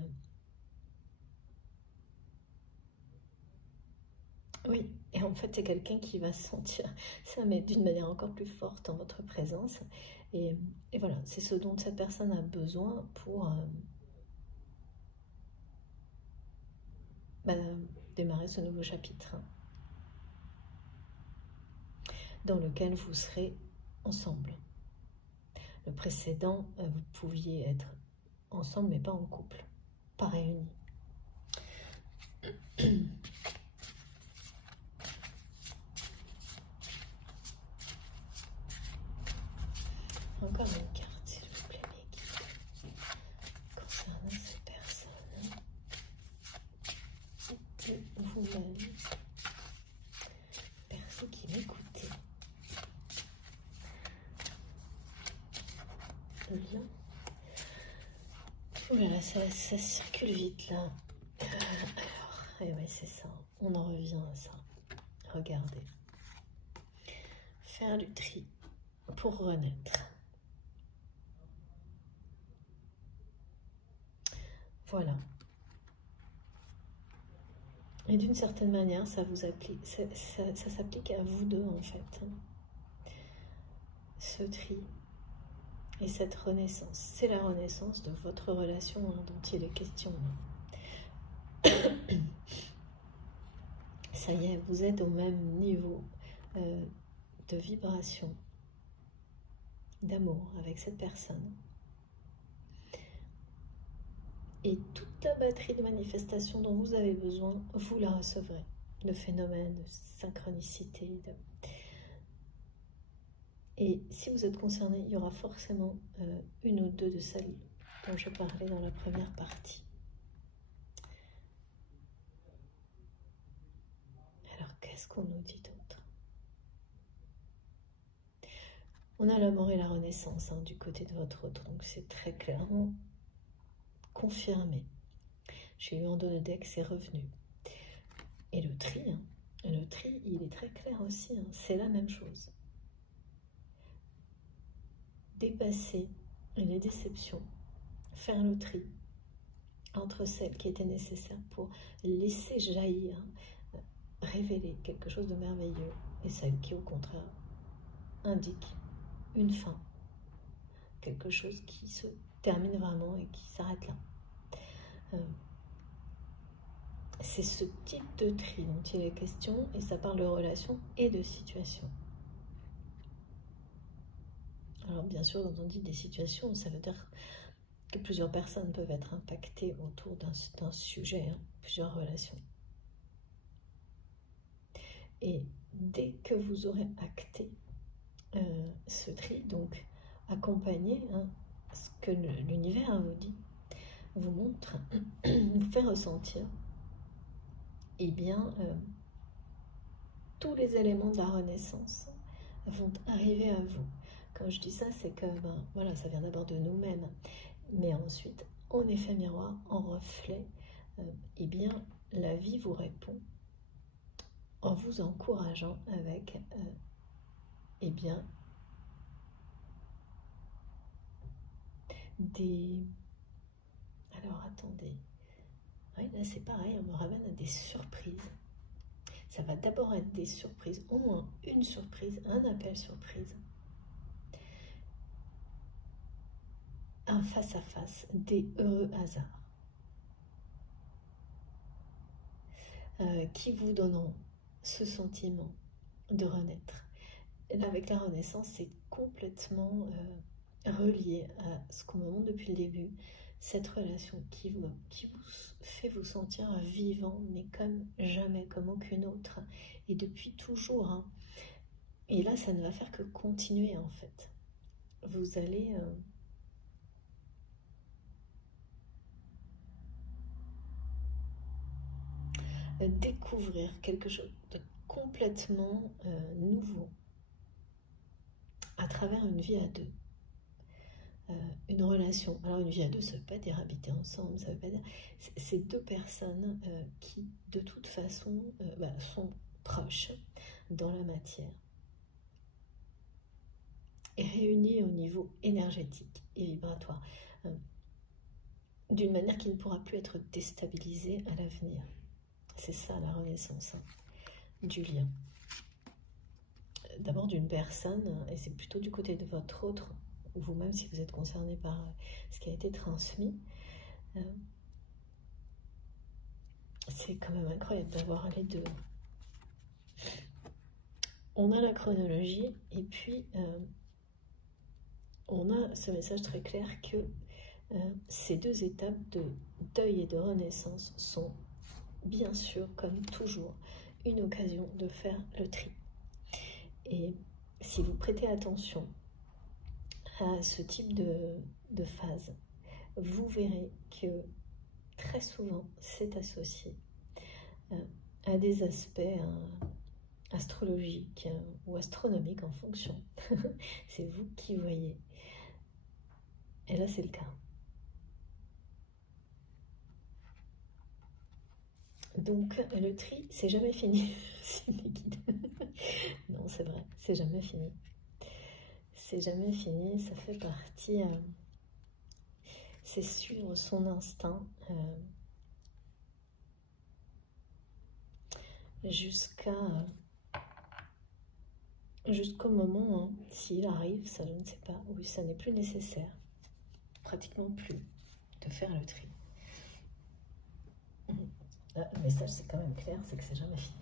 Oui, et en fait c'est quelqu'un qui va sentir ça, mais d'une manière encore plus forte en votre présence. Et voilà, c'est ce dont cette personne a besoin pour démarrer ce nouveau chapitre, dans lequel vous serez ensemble. Le précédent, vous pouviez être ensemble, mais pas en couple, pas réunis. Encore une carte, s'il vous plaît, mes guides, concernant cette personne et vous-même, personne qui m'écoutez. Bien. Oh là là, ça circule vite là. Alors, et ouais, c'est ça, on en revient à ça. Regardez. Faire du tri pour renaître. Voilà. Et d'une certaine manière, ça vous applique, ça s'applique à vous deux en fait. Ce tri et cette renaissance, c'est la renaissance de votre relation dont il est question. Ça y est, vous êtes au même niveau de vibration. d'amour avec cette personne. Et toute la batterie de manifestation dont vous avez besoin, vous la recevrez. De phénomènes, de synchronicité. Et si vous êtes concerné, il y aura forcément une ou deux de celles dont je parlais dans la première partie. Alors, qu'est-ce qu'on nous dit d'autre? On a l'amour et la renaissance du côté de votre autre, donc c'est très clairement confirmé. J'ai eu en dos de deck, c'est revenu. Et le tri, il est très clair aussi, c'est la même chose. Dépasser les déceptions, faire le tri entre celles qui étaient nécessaires pour laisser jaillir, révéler quelque chose de merveilleux, et celles qui au contraire indiquent une fin, quelque chose qui se termine vraiment et qui s'arrête là. C'est ce type de tri dont il est question, et ça parle de relations et de situations. Alors bien sûr, quand on dit des situations, ça veut dire que plusieurs personnes peuvent être impactées autour d'un sujet, plusieurs relations. Et dès que vous aurez acté ce tri, donc accompagné, ce que l'univers vous dit, vous montre, vous fait ressentir, eh bien, tous les éléments de la renaissance vont arriver à vous. Quand je dis ça, c'est que voilà, ça vient d'abord de nous-mêmes, mais ensuite, en effet miroir, en reflet, eh bien, la vie vous répond en vous encourageant avec, eh bien, des... Alors, attendez. Oui, là, c'est pareil, on me ramène à des surprises. Ça va d'abord être des surprises, au moins une surprise, un appel surprise. Un face-à-face, des heureux hasards qui vous donneront ce sentiment de renaître. Et là, avec la renaissance, c'est complètement relié à ce qu'on me montre depuis le début, cette relation qui vous fait vous sentir vivant, mais comme jamais, comme aucune autre, et depuis toujours. Et là, ça ne va faire que continuer, en fait. Vous allez... découvrir quelque chose de complètement nouveau à travers une vie à deux, une relation. Alors une vie à deux, ça ne veut pas dire habiter ensemble, ça veut pas dire... C'est deux personnes qui de toute façon sont proches dans la matière et réunies au niveau énergétique et vibratoire d'une manière qui ne pourra plus être déstabilisée à l'avenir. C'est ça la renaissance du lien. D'abord d'une personne, et c'est plutôt du côté de votre autre, ou vous-même si vous êtes concerné par ce qui a été transmis. C'est quand même incroyable d'avoir les deux. On a la chronologie, et puis on a ce message très clair que ces deux étapes de deuil et de renaissance sont bien sûr, comme toujours, une occasion de faire le tri. Et si vous prêtez attention à ce type de phase, vous verrez que très souvent, c'est associé à des aspects astrologiques ou astronomiques en fonction. C'est vous qui voyez. Et là, c'est le cas. Donc, le tri, c'est jamais fini. C'est mes guides. Non, c'est vrai, c'est jamais fini. C'est jamais fini, ça fait partie... c'est suivre son instinct jusqu'au moment, s'il arrive, ça je ne sais pas, où ça n'est plus nécessaire, pratiquement plus, de faire le tri. Là, le message, c'est quand même clair, c'est que c'est jamais fini.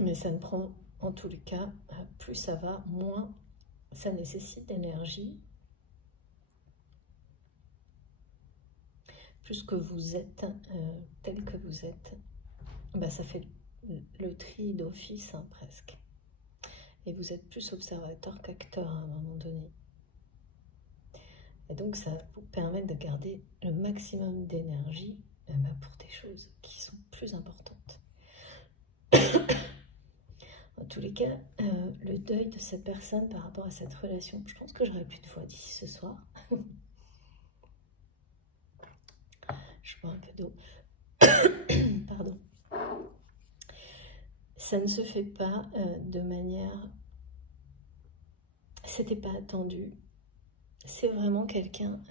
Mais ça ne prend en tous les cas, plus ça va, moins ça nécessite d'énergie. Plus que vous êtes tel que vous êtes, ça fait le tri d'office presque. Et vous êtes plus observateur qu'acteur à un moment donné. Et donc ça vous permet de garder le maximum d'énergie pour des choses qui sont plus importantes. En tous les cas, le deuil de cette personne par rapport à cette relation, je pense que j'aurai plus de voix d'ici ce soir. Je bois un peu d'eau. Pardon. Ça ne se fait pas de manière... C'était pas attendu. C'est vraiment quelqu'un...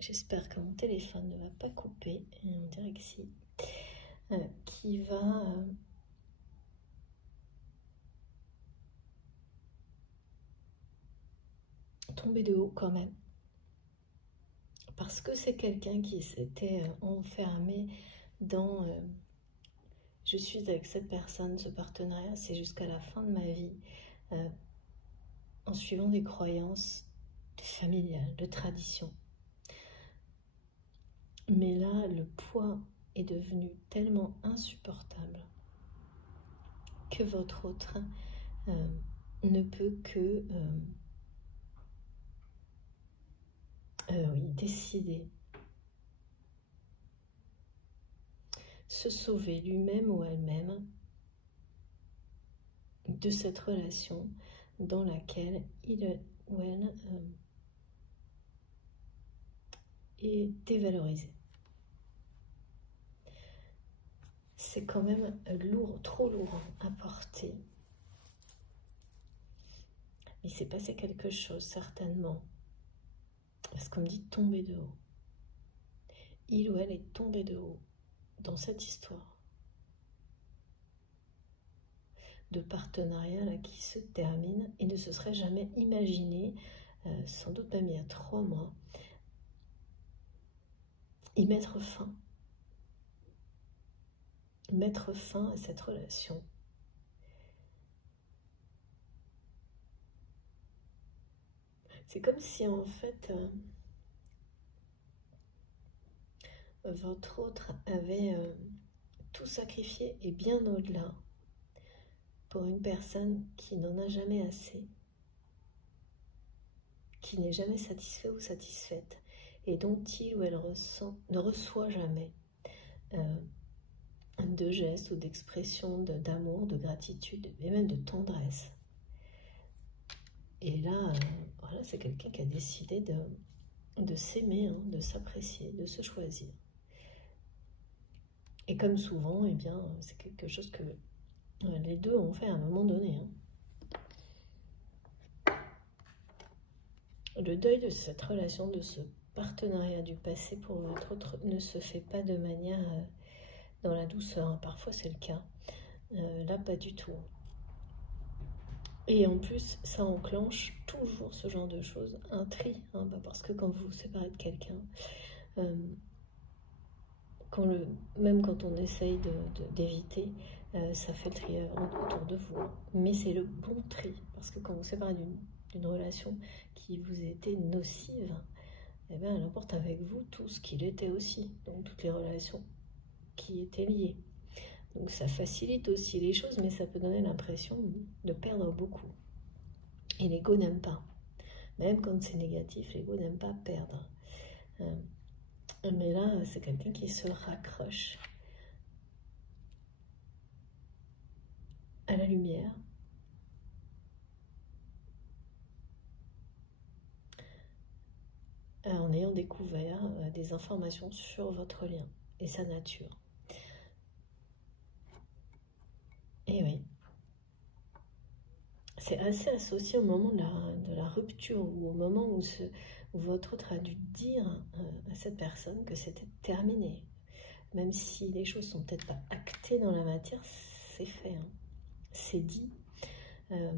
J'espère que mon téléphone ne va pas couper. On dirait que si. Qui va... tomber de haut quand même. Parce que c'est quelqu'un qui s'était enfermé dans... je suis avec cette personne, ce partenariat, c'est jusqu'à la fin de ma vie, en suivant des croyances familiales, de tradition. Mais là, le poids est devenu tellement insupportable que votre autre ne peut que décider, se sauver lui-même ou elle-même de cette relation dans laquelle il ou elle est dévalorisé. C'est quand même lourd, trop lourd à porter. Il s'est passé quelque chose, certainement. Parce qu'on me dit tomber de haut. Il ou elle est tombé de haut dans cette histoire de partenariat là, qui se termine et ne se serait jamais imaginé, sans doute même il y a 3 mois, y mettre fin. Mettre fin à cette relation. C'est comme si en fait votre autre avait tout sacrifié et bien au-delà pour une personne qui n'en a jamais assez, qui n'est jamais satisfait ou satisfaite et dont il ou elle ne reçoit jamais de gestes ou d'expressions d'amour, de gratitude et même de tendresse. Et là, voilà, c'est quelqu'un qui a décidé de s'aimer, de s'apprécier, de se choisir. Et comme souvent, eh bien, c'est quelque chose que les deux ont fait à un moment donné. Le deuil de cette relation, de ce partenariat du passé pour votre autre ne se fait pas de manière dans la douceur. Parfois c'est le cas. Là, pas du tout. Et en plus, ça enclenche toujours ce genre de choses, un tri, parce que quand vous vous séparez de quelqu'un, même quand on essaye d'éviter, ça fait le tri autour de vous. Mais c'est le bon tri, parce que quand vous vous séparez d'une relation qui vous était nocive, eh bien, elle emporte avec vous tout ce qu'il était aussi, donc toutes les relations qui étaient liées. Donc ça facilite aussi les choses, mais ça peut donner l'impression de perdre beaucoup. Et l'ego n'aime pas. Même quand c'est négatif, l'ego n'aime pas perdre. Mais là, c'est quelqu'un qui se raccroche à la lumière. En ayant découvert des informations sur votre lien et sa nature. Et oui, c'est assez associé au moment de la rupture ou au moment où votre autre a dû dire à cette personne que c'était terminé. Même si les choses sont peut-être pas actées dans la matière, c'est fait, c'est dit. Ouais.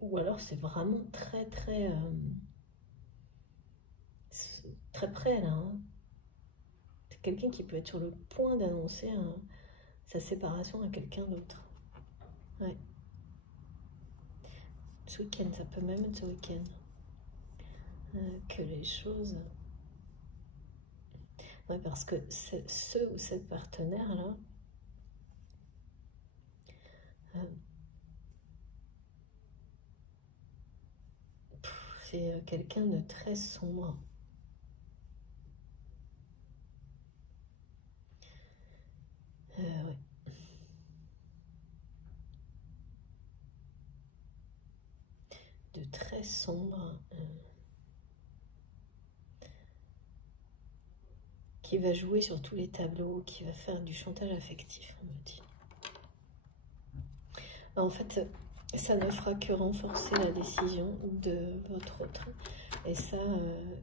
Ou alors c'est vraiment très très près là. C'est quelqu'un qui peut être sur le point d'annoncer sa séparation à quelqu'un d'autre. Ouais. Ce week-end, ça peut même être ce week-end. Que les choses... Ouais, parce que ce ou cette partenaire-là, c'est quelqu'un de très sombre. Ouais. De très sombre. Qui va jouer sur tous les tableaux, qui va faire du chantage affectif, on me dit. En fait, ça ne fera que renforcer la décision de votre autre. Et ça,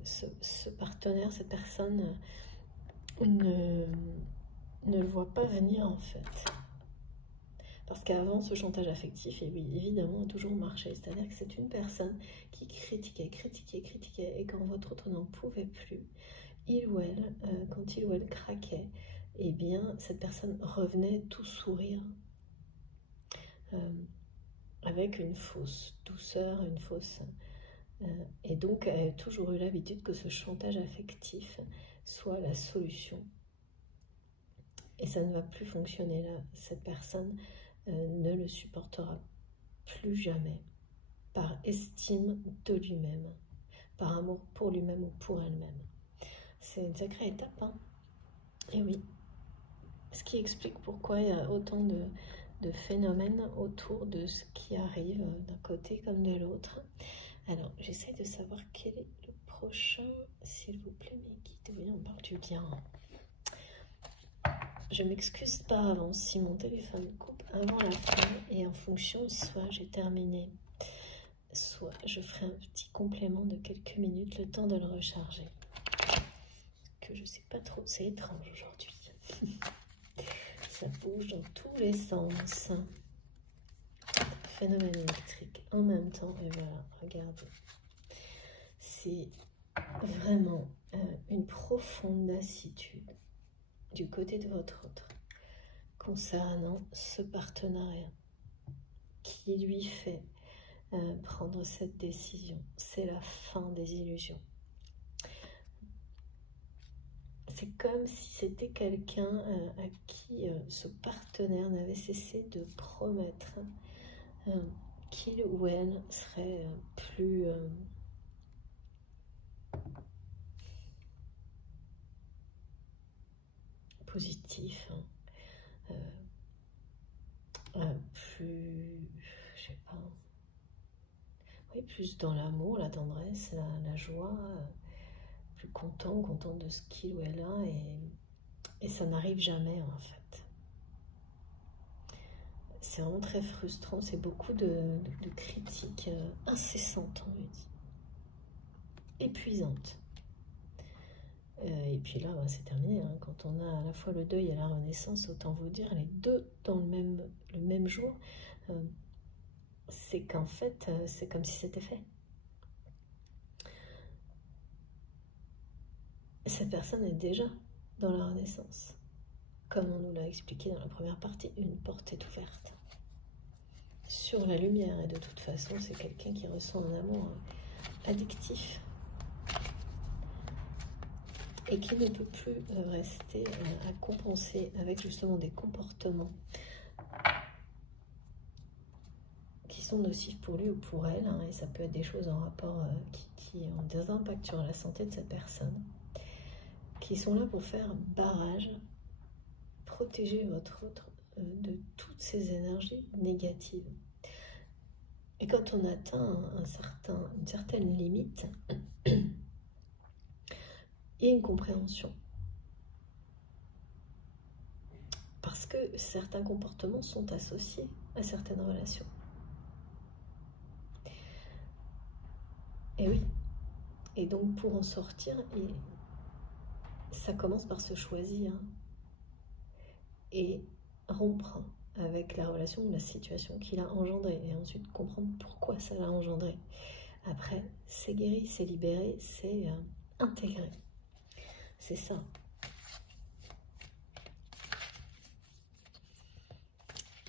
ce partenaire, cette personne ne le voit pas venir en fait. Parce qu'avant, ce chantage affectif, et oui, évidemment, a toujours marché. C'est-à-dire que c'est une personne qui critiquait, et quand votre autre n'en pouvait plus, il ou elle, quand il ou elle craquait, eh bien, cette personne revenait tout sourire, avec une fausse douceur, une fausse... et donc, elle a toujours eu l'habitude que ce chantage affectif soit la solution. Et ça ne va plus fonctionner là. Cette personne ne le supportera plus jamais, par estime de lui-même, par amour pour lui-même ou pour elle-même. C'est une sacrée étape, hein. Et oui, ce qui explique pourquoi il y a autant de phénomènes autour de ce qui arrive d'un côté comme de l'autre. Alors, j'essaie de savoir quel est le prochain, s'il vous plaît, mes guides. Oui, on parle du bien. Je m'excuse par avance si mon téléphone coupe avant la fin, et en fonction, soit j'ai terminé, soit je ferai un petit complément de quelques minutes, le temps de le recharger. Que je sais pas trop, c'est étrange aujourd'hui. Ça bouge dans tous les sens. Phénomène électrique en même temps, et voilà, regardez. C'est vraiment une profonde lassitude du côté de votre autre concernant ce partenariat qui lui fait prendre cette décision. C'est la fin des illusions. C'est comme si c'était quelqu'un à qui ce partenaire n'avait cessé de promettre qu'il ou elle serait plus positif, plus, je sais pas, oui, plus dans l'amour, la tendresse, la joie, plus content de ce qu'il ou elle a, et ça n'arrive jamais en fait. C'est vraiment très frustrant, c'est beaucoup de critiques incessantes, on me dit, épuisantes. Et puis là, c'est terminé, hein. Quand on a à la fois le deuil et la renaissance, autant vous dire, les deux dans le même jour, c'est qu'en fait, c'est comme si c'était fait. Cette personne est déjà dans la renaissance. Comme on nous l'a expliqué dans la première partie, une porte est ouverte sur la lumière. Et de toute façon, c'est quelqu'un qui ressent un amour addictif et qui ne peut plus rester à compenser avec justement des comportements qui sont nocifs pour lui ou pour elle, hein, et ça peut être des choses en rapport qui ont des impacts sur la santé de cette personne, qui sont là pour faire barrage, protéger votre autre de toutes ces énergies négatives. Et quand on atteint une certaine limite, il y a une compréhension. Parce que certains comportements sont associés à certaines relations. Et oui. Et donc pour en sortir, ça commence par se choisir et rompre avec la relation ou la situation qu'il a engendrée, et ensuite comprendre pourquoi ça l'a engendré. Après, c'est guéri, c'est libéré, c'est intégré. C'est ça.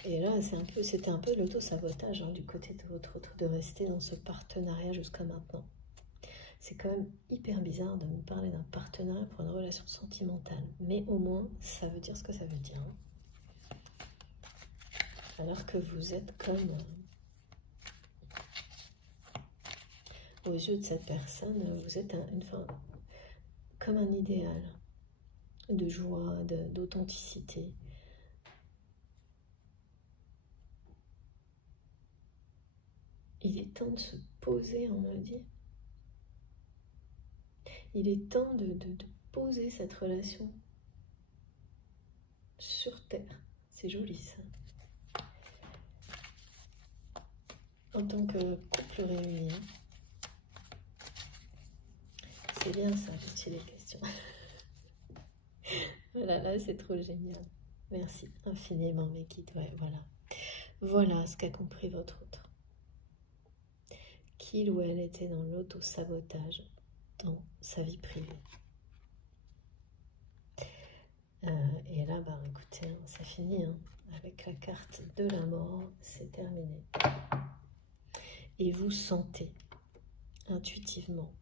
Et là, c'était un peu l'auto-sabotage du côté de votre autre, de rester dans ce partenariat jusqu'à maintenant. C'est quand même hyper bizarre de me parler d'un partenariat pour une relation sentimentale. Mais au moins, ça veut dire ce que ça veut dire. Alors que vous êtes comme... aux yeux de cette personne, vous êtes comme un idéal de joie, d'authenticité. Il est temps de se poser, on m'a dit. Il est temps de poser cette relation sur terre. C'est joli ça. En tant que couple réuni. C'est bien ça, poser les questions. Voilà, là c'est trop génial. Merci infiniment mes guides. Ouais, voilà. Voilà ce qu'a compris votre autre. Qu'il ou elle était dans l'auto-sabotage dans sa vie privée. Et là, bah écoutez, c'est fini. Avec la carte de la mort, c'est terminé. Et vous sentez intuitivement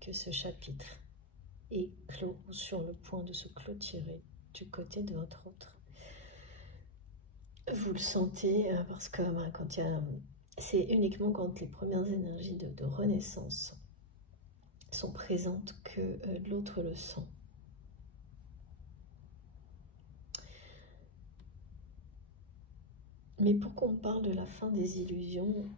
que ce chapitre est clos ou sur le point de se clôturer du côté de votre autre. Vous le sentez parce que quand il y a... C'est uniquement quand les premières énergies de renaissance sont présentes que l'autre le sent. Mais pour qu'on parle de la fin des illusions,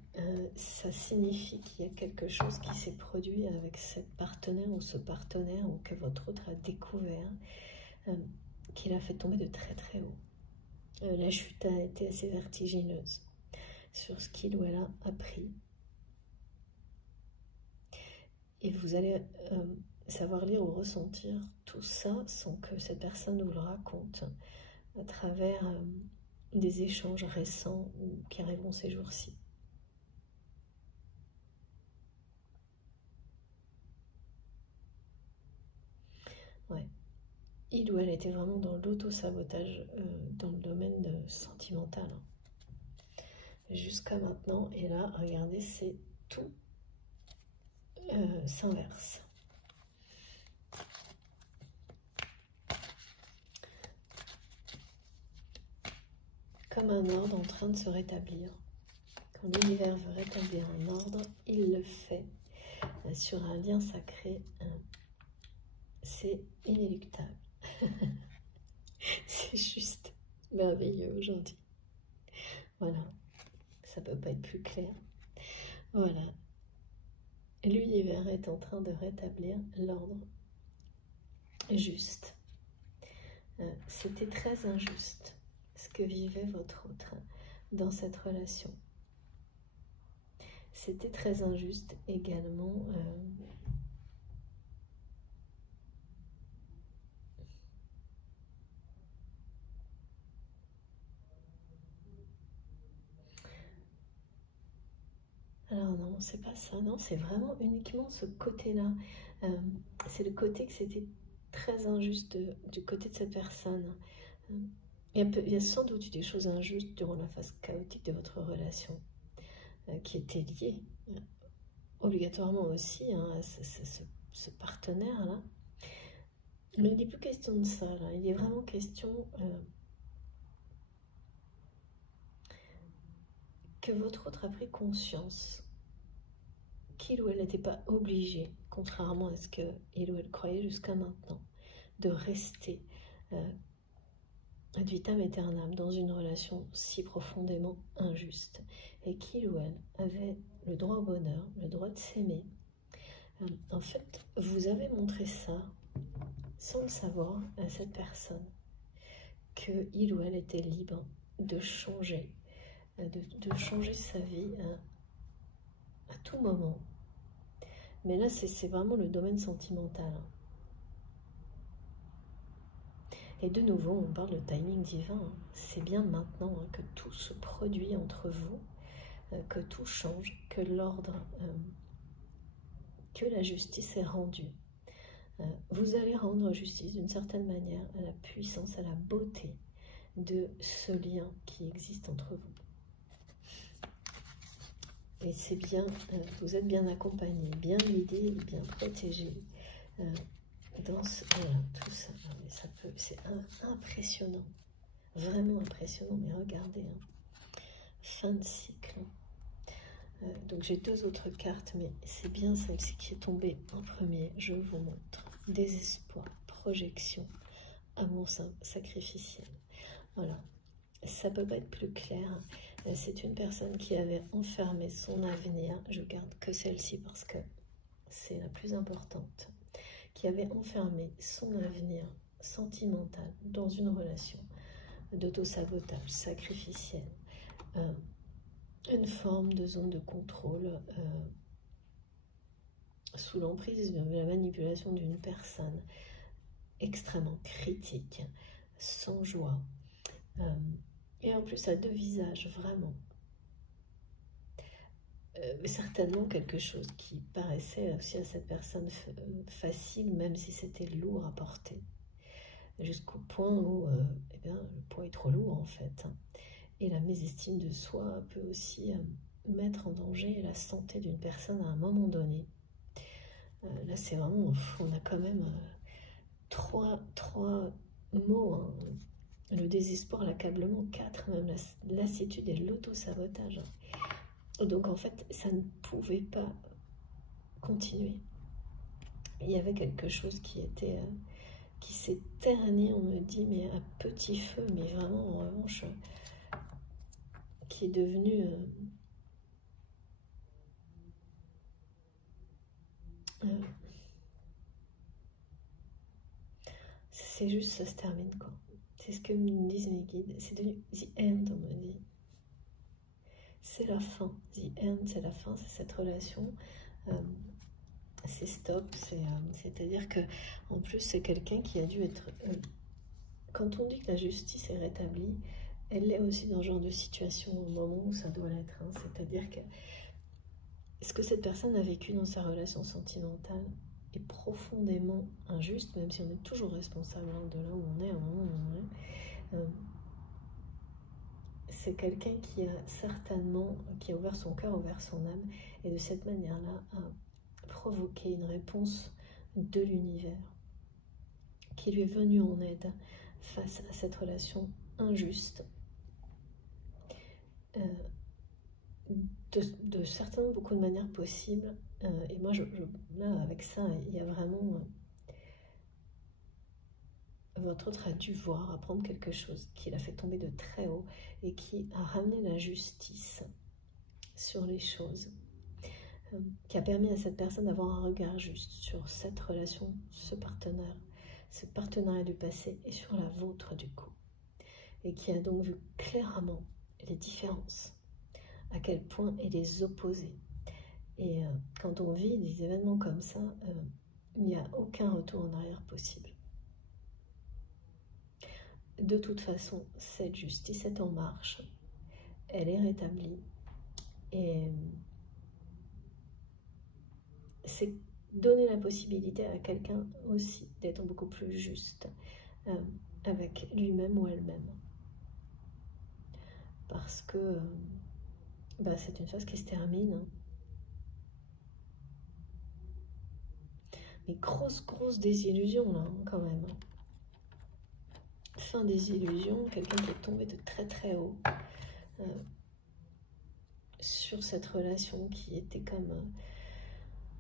ça signifie qu'il y a quelque chose qui s'est produit avec cette partenaire ou ce partenaire ou que votre autre a découvert, qui l'a fait tomber de très très haut. La chute a été assez vertigineuse sur ce qu'il ou elle a appris. Et vous allez savoir lire ou ressentir tout ça sans que cette personne vous le raconte à travers des échanges récents ou qui arriveront ces jours-ci. Ouais. Il ou elle était vraiment dans l'auto-sabotage dans le domaine sentimental. Jusqu'à maintenant, et là, regardez, c'est tout s'inverse. Comme un ordre en train de se rétablir. Quand l'univers veut rétablir un ordre, il le fait sur un lien sacré. C'est inéluctable. C'est juste merveilleux aujourd'hui. Voilà, ça peut pas être plus clair. Voilà, l'univers est en train de rétablir l'ordre juste. C'était très injuste ce que vivait votre autre dans cette relation. C'était très injuste également. Alors non, c'est pas ça, non, c'est vraiment uniquement ce côté-là. C'est le côté que c'était très injuste du côté de cette personne. Il y a sans doute eu des choses injustes durant la phase chaotique de votre relation qui étaient liées obligatoirement aussi à ce partenaire-là. Mais il n'est plus question de ça, là. Il est vraiment question que votre autre a pris conscience qu'il ou elle n'était pas obligé, contrairement à ce qu'il ou elle croyait jusqu'à maintenant, de rester ad vitam aeternam dans une relation si profondément injuste, et qu'il ou elle avait le droit au bonheur, le droit de s'aimer. En fait, vous avez montré ça sans le savoir à cette personne, qu'il ou elle était libre de changer, de changer sa vie à tout moment. Mais là, c'est vraiment le domaine sentimental. Et de nouveau, on parle de timing divin. C'est bien maintenant que tout se produit entre vous, que tout change, que l'ordre, que la justice est rendue. Vous allez rendre justice d'une certaine manière à la puissance, à la beauté de ce lien qui existe entre vous. Et c'est bien, vous êtes bien accompagné, bien guidé, bien protégé. Dans ce, voilà, tout ça, c'est impressionnant, vraiment impressionnant, mais regardez, hein, fin de cycle. Donc j'ai deux autres cartes, mais c'est bien celle-ci qui est tombée en premier. Je vous montre désespoir, projection, amour sacrificiel. Voilà, ça peut pas être plus clair. C'est une personne qui avait enfermé son avenir. Je garde que celle-ci parce que c'est la plus importante. Qui avait enfermé son avenir sentimental dans une relation d'auto-sabotage sacrificiel, une forme de zone de contrôle sous l'emprise de la manipulation d'une personne extrêmement critique, sans joie, et en plus à deux visages, vraiment. Certainement quelque chose qui paraissait aussi à cette personne facile, même si c'était lourd à porter, jusqu'au point où eh bien, le poids est trop lourd en fait. Et la mésestime de soi peut aussi mettre en danger la santé d'une personne à un moment donné. Là c'est vraiment, on a quand même trois mots, hein. Le désespoir, l'accablement, 4, même la lassitude et l'auto-sabotage. Donc en fait, ça ne pouvait pas continuer. Il y avait quelque chose qui était, qui s'est terni, on me dit, mais à petit feu, mais vraiment en revanche, qui est devenu c'est juste, ça se termine quoi. C'est ce que me disent mes guides. C'est devenu the end, on me dit. C'est la fin. The end, c'est la fin, c'est cette relation. C'est stop. C'est-à-dire que, en plus, c'est quelqu'un qui a dû être. Quand on dit que la justice est rétablie, elle l'est aussi dans ce genre de situation au moment où ça doit l'être. Hein. C'est-à-dire que ce que cette personne a vécu dans sa relation sentimentale est profondément injuste, même si on est toujours responsable hein, de là où on est, au moment où on est. C'est quelqu'un qui a certainement, qui a ouvert son cœur, ouvert son âme, et de cette manière-là a provoqué une réponse de l'univers qui lui est venue en aide face à cette relation injuste, de certainement beaucoup de manières possibles. Et moi, là, avec ça, il y a vraiment... votre autre a dû voir, apprendre quelque chose qui l'a fait tomber de très haut et qui a ramené la justice sur les choses, qui a permis à cette personne d'avoir un regard juste sur cette relation, ce partenariat du passé et sur la vôtre du coup, et qui a donc vu clairement les différences, à quel point et les opposés. Et quand on vit des événements comme ça, il n'y a aucun retour en arrière possible. De toute façon, cette justice est en marche, elle est rétablie, et c'est donner la possibilité à quelqu'un aussi d'être beaucoup plus juste avec lui-même ou elle-même. Parce que c'est une phase qui se termine. Hein. Mais grosse désillusion là, hein, quand même. Fin des illusions, quelqu'un qui est tombé de très haut sur cette relation qui était comme...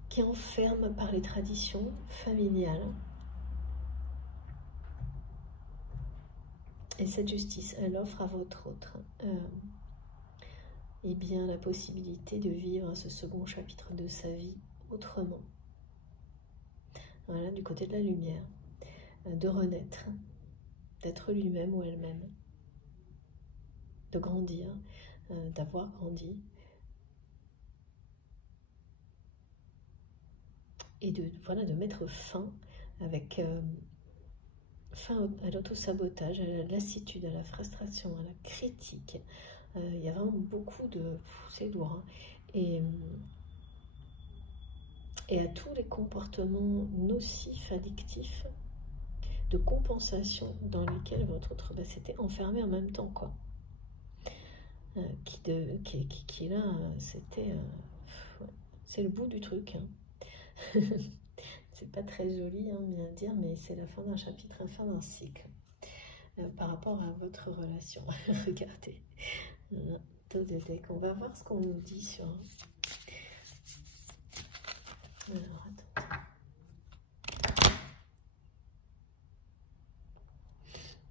qui enferme par les traditions familiales. Et cette justice, elle offre à votre autre eh bien, la possibilité de vivre ce second chapitre de sa vie autrement. Voilà, du côté de la lumière, de renaître, d'être lui-même ou elle-même, de grandir, d'avoir grandi, et de mettre fin avec fin à l'auto-sabotage, à la lassitude, à la frustration, à la critique. Il y a vraiment beaucoup de... c'est lourd. Hein, et à tous les comportements nocifs, addictifs, de compensation dans lesquelles votre autre s'était enfermé en même temps, quoi. Qui là, c'était... c'est le bout du truc, hein. C'est pas très joli, hein, bien à dire, mais c'est la fin d'un chapitre, la fin d'un cycle. Par rapport à votre relation. Regardez. On va voir ce qu'on nous dit sur... Alors, attendez.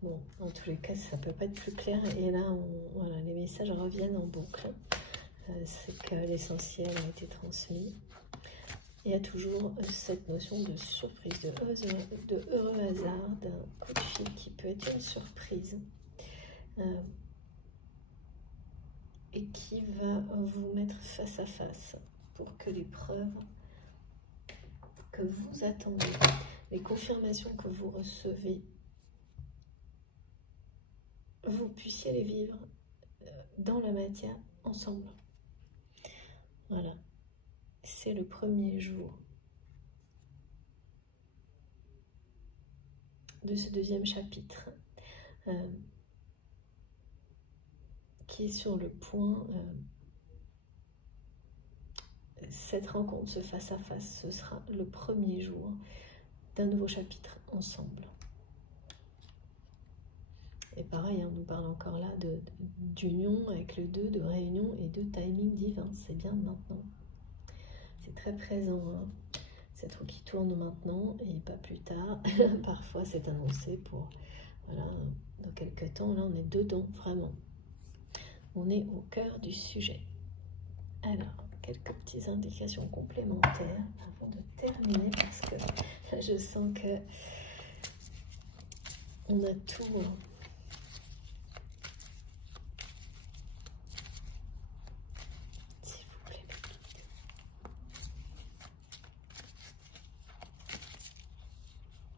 Bon, en tous les cas, ça peut pas être plus clair. Et là, voilà, les messages reviennent en boucle. C'est que l'essentiel a été transmis. Il y a toujours cette notion de surprise, de heureux hasard, d'un coup de fil qui peut être une surprise. Et qui va vous mettre face à face pour que les preuves que vous attendez, les confirmations que vous recevez, vous puissiez les vivre dans la matière ensemble. Voilà, c'est le premier jour de ce deuxième chapitre qui est sur le point. Cette rencontre, ce face-à-face, ce sera le premier jour d'un nouveau chapitre ensemble. Et pareil, on nous parle encore là d'union avec le 2, de réunion et de timing divin. C'est bien maintenant. C'est très présent. Hein. Cette roue qui tourne maintenant et pas plus tard. Parfois, c'est annoncé pour... Voilà, dans quelques temps, là, on est dedans, vraiment. On est au cœur du sujet. Alors, quelques petites indications complémentaires avant de terminer parce que là, je sens que on a tout...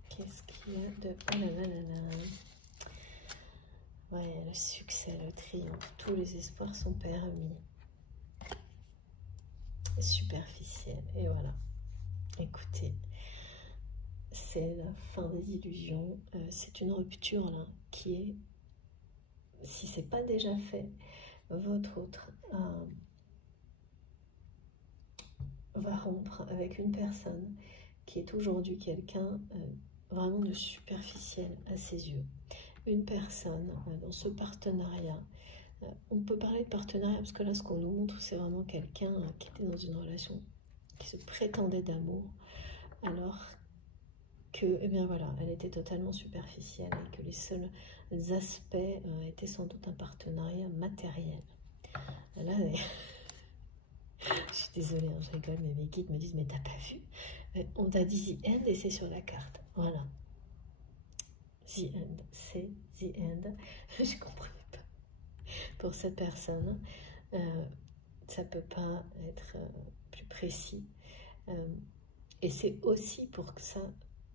Qu'est-ce qu'il y a de... Oh là là là là. Ouais, le succès, le triomphe, tous les espoirs sont permis. Superficiel, et voilà. Écoutez, c'est la fin des illusions. C'est une rupture là qui est, si c'est pas déjà fait, votre autre va rompre avec une personne qui est aujourd'hui quelqu'un vraiment de superficiel à ses yeux. Une personne dans ce partenariat. On peut parler de partenariat parce que là, ce qu'on nous montre, c'est vraiment quelqu'un qui était dans une relation, qui se prétendait d'amour, alors que, eh bien voilà, elle était totalement superficielle et que les seuls aspects étaient sans doute un partenariat matériel. Là, je suis désolée, hein, je rigole, mais mes guides me disent, mais t'as pas vu? On t'a dit The End et c'est sur la carte. Voilà. The End, c'est The End. Je comprenais pas. Pour cette personne, ça peut pas être plus précis. Et c'est aussi pour que ça,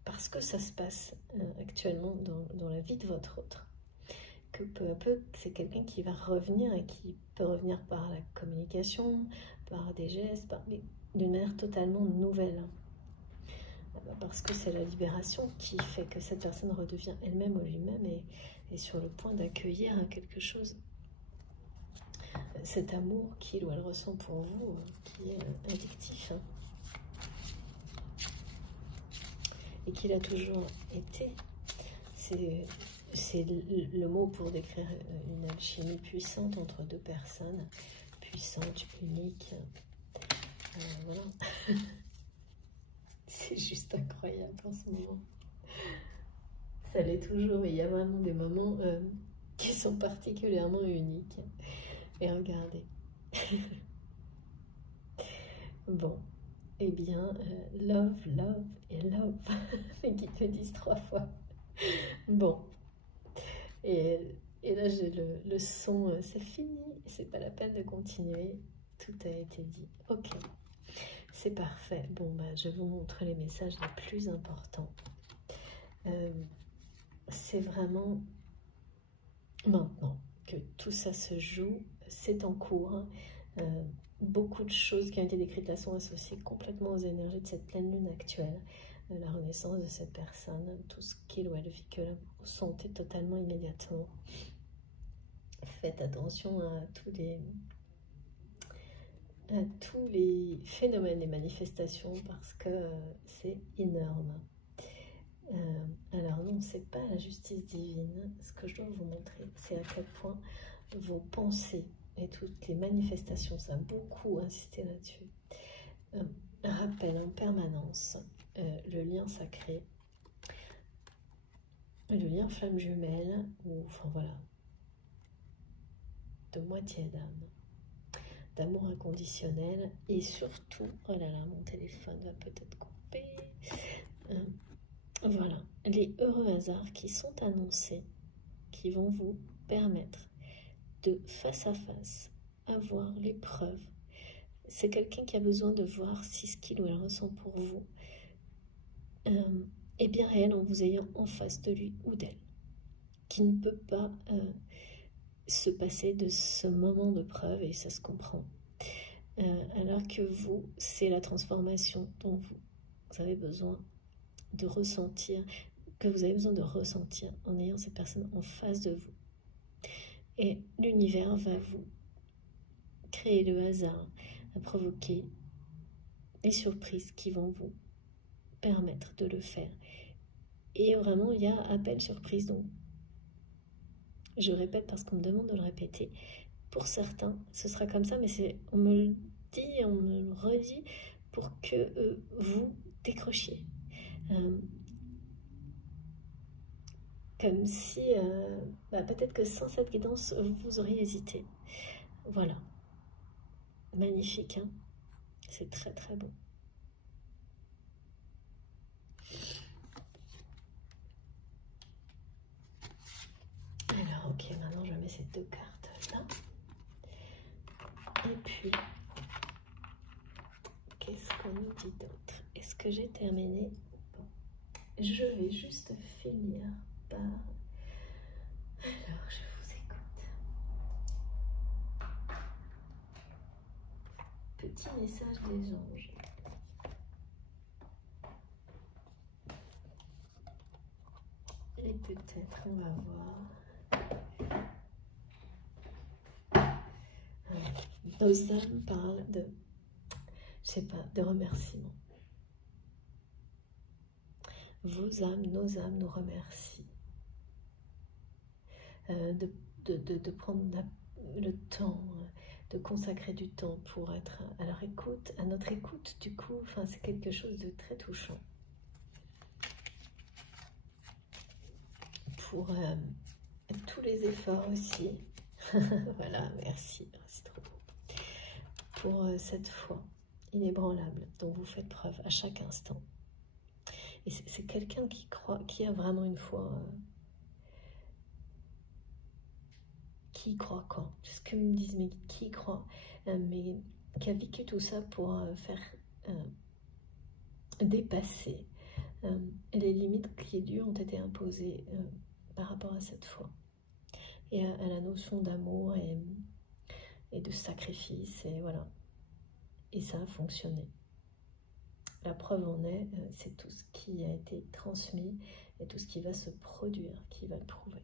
parce que ça se passe actuellement dans la vie de votre autre, que peu à peu, c'est quelqu'un qui va revenir et qui peut revenir par la communication, par des gestes, mais d'une manière totalement nouvelle. Parce que c'est la libération qui fait que cette personne redevient elle-même ou lui-même et est sur le point d'accueillir quelque chose, cet amour qu'il ou elle ressent pour vous, qui est addictif. Et qu'il a toujours été. C'est le mot pour décrire une alchimie puissante entre deux personnes, puissante, unique. Voilà. C'est juste incroyable en ce moment. Ça l'est toujours, mais il y a vraiment des moments qui sont particulièrement uniques. Et regardez. Bon. Eh bien, love, love et love. Les guides me disent 3 fois. Bon. Et là, j'ai le son, c'est fini. C'est pas la peine de continuer. Tout a été dit. Ok. C'est parfait. Bon, bah, je vous montre les messages les plus importants. C'est vraiment maintenant que tout ça se joue. C'est en cours. Beaucoup de choses qui ont été décrites là sont associées complètement aux énergies de cette pleine lune actuelle. la renaissance de cette personne, tout ce qu'il ou elle vit, que vous ressentez totalement immédiatement. Faites attention à tous les phénomènes et manifestations parce que c'est énorme. Alors non, c'est pas la justice divine. Ce que je dois vous montrer, c'est à quel point vos pensées et toutes les manifestations, ça a beaucoup insisté là-dessus, rappellent en permanence le lien sacré, le lien flamme jumelle, ou enfin voilà, de moitié d'âme, d'amour inconditionnel, et surtout, oh là là, mon téléphone va peut-être couper, voilà, les heureux hasards qui sont annoncés, qui vont vous permettre de face à face avoir les preuves. C'est quelqu'un qui a besoin de voir si ce qu'il ou elle ressent pour vous est bien réel en vous ayant en face de lui ou d'elle, qui ne peut pas se passer de ce moment de preuve, et ça se comprend. Alors que vous, c'est la transformation dont vous avez besoin de ressentir, que vous avez besoin de ressentir en ayant cette personne en face de vous. Et l'univers va vous créer le hasard à provoquer des surprises qui vont vous permettre de le faire. Et vraiment, il y a appel surprise. Donc, je répète parce qu'on me demande de le répéter. Pour certains, ce sera comme ça, mais on me le dit, on me le redit pour que vous décrochiez. Comme si, peut-être que sans cette guidance, vous auriez hésité. Voilà. Magnifique, hein? C'est très très beau. Alors, ok, maintenant je mets ces deux cartes là. Et puis, qu'est-ce qu'on nous dit d'autre? Est-ce que j'ai terminé? Bon. Je vais juste finir par... Alors, je vous écoute. Petit message des anges. Et peut-être on va voir. Nos âmes parlent de, je sais pas, de remerciements. Vos âmes, nos âmes nous remercient. De prendre le temps, de consacrer du temps pour être à leur écoute, à notre écoute, du coup, enfin, c'est quelque chose de très touchant. Pour tous les efforts aussi. Voilà, merci, c'est trop beau. Pour cette foi inébranlable dont vous faites preuve à chaque instant. Et c'est quelqu'un qui croit, qui a vraiment une foi, qui croit quand? C'est ce que me disent, mais qui croit, mais qui a vécu tout ça pour faire dépasser les limites qui lui ont été imposées par rapport à cette foi et à la notion d'amour et de sacrifice, et voilà. Et ça a fonctionné. La preuve en est, c'est tout ce qui a été transmis et tout ce qui va se produire qui va le prouver.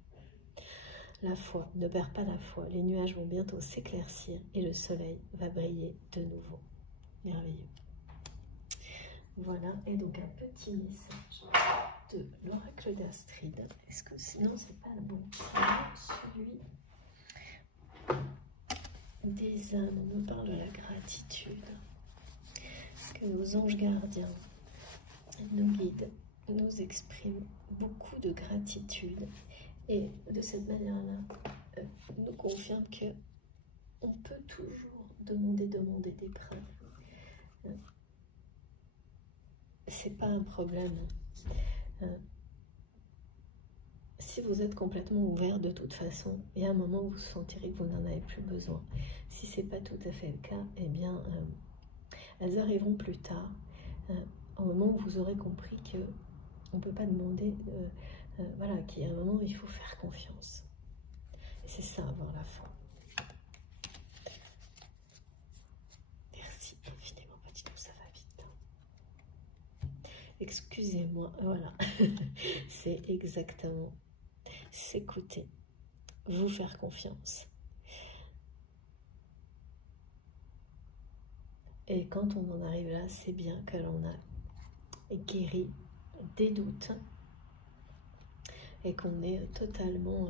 La foi, ne perds pas la foi. Les nuages vont bientôt s'éclaircir et le soleil va briller de nouveau. Merveilleux. Voilà, et donc un petit message de l'oracle d'Astrid. Est-ce que sinon c'est pas le bon? Celui des âmes, on nous parle de la gratitude. Que nos anges gardiens, nos guides, nous expriment beaucoup de gratitude. Et de cette manière-là, nous confirme que on peut toujours demander des preuves. C'est pas un problème. Si vous êtes complètement ouvert de toute façon, il y a un moment où vous sentirez que vous n'en avez plus besoin. Si c'est pas tout à fait le cas, eh bien, elles arriveront plus tard, au moment où vous aurez compris que on ne peut pas demander, voilà, qu'il y a un moment où il faut faire confiance. Et c'est ça, avoir la foi. Merci infiniment, dis donc ça va vite. excusez-moi, voilà. C'est exactement s'écouter, vous faire confiance. Et quand on en arrive là, c'est bien que l'on a guéri des doutes et qu'on est totalement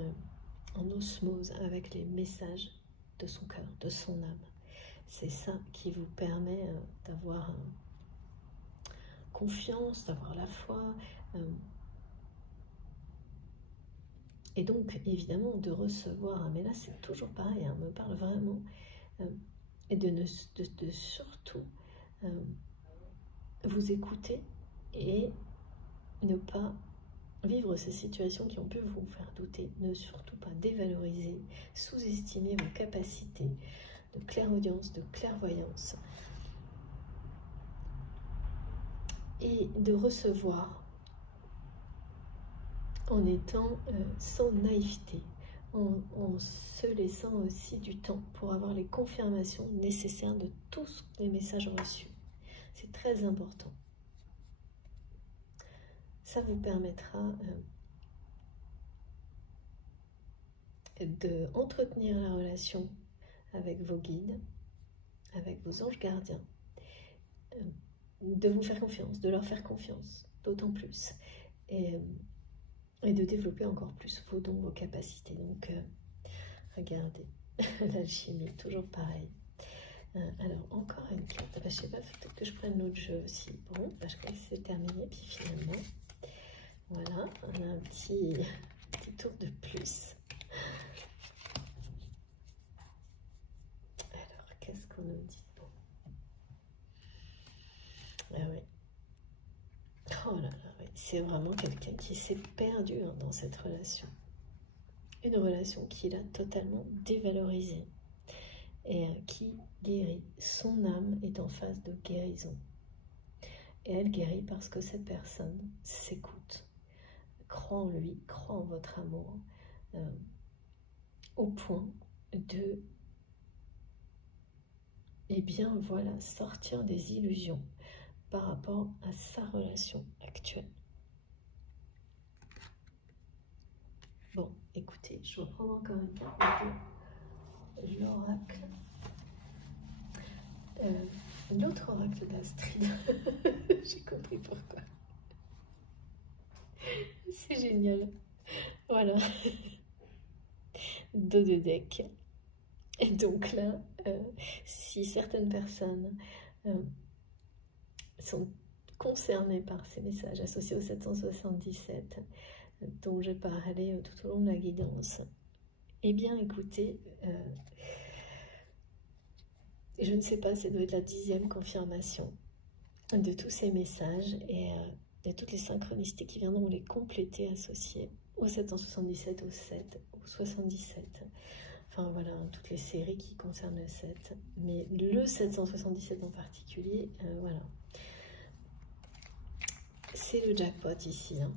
en osmose avec les messages de son cœur, de son âme. C'est ça qui vous permet d'avoir confiance, d'avoir la foi, et donc évidemment de recevoir. Mais là c'est toujours pareil, on me parle vraiment, et de surtout vous écouter et ne pas vivre ces situations qui ont pu vous faire douter, ne surtout pas dévaloriser, sous-estimer vos capacités de clairaudience, de clairvoyance, et de recevoir en étant sans naïveté, en se laissant aussi du temps pour avoir les confirmations nécessaires de tous les messages reçus. C'est très important. Ça vous permettra de entretenir la relation avec vos guides, avec vos anges gardiens, de vous faire confiance, de leur faire confiance, d'autant plus, et de développer encore plus vos dons, vos capacités. Donc, regardez, l'alchimie, toujours pareil. Alors, encore une carte. Je ne sais pas, peut-être que je prenne l'autre jeu aussi. Bon, je crois que c'est terminé, puis finalement, voilà, on a un petit tour de plus. Alors, qu'est-ce qu'on nous dit? Bon. Ah oui. Oh là là, oui. C'est vraiment quelqu'un qui s'est perdu dans cette relation. Une relation qu'il a totalement dévalorisée et qui guérit. Son âme est en phase de guérison. Et elle guérit parce que cette personne s'écoute, croit en lui, croit en votre amour, au point de, eh bien voilà, sortir des illusions par rapport à sa relation actuelle. Bon, écoutez, je reprends encore une carte de l'oracle. L'autre oracle d'Astrid. J'ai compris pourquoi. C'est génial. Voilà. Dos de deck. Et donc là, si certaines personnes sont concernées par ces messages associés au 777, dont j'ai parlé tout au long de la guidance, eh bien écoutez, je ne sais pas, ça doit être la 10e confirmation de tous ces messages et toutes les synchronicités qui viendront les compléter, associées au 777, au 7, au 77. Enfin voilà, toutes les séries qui concernent le 7. Mais le 777 en particulier, voilà. C'est le jackpot ici. Hein.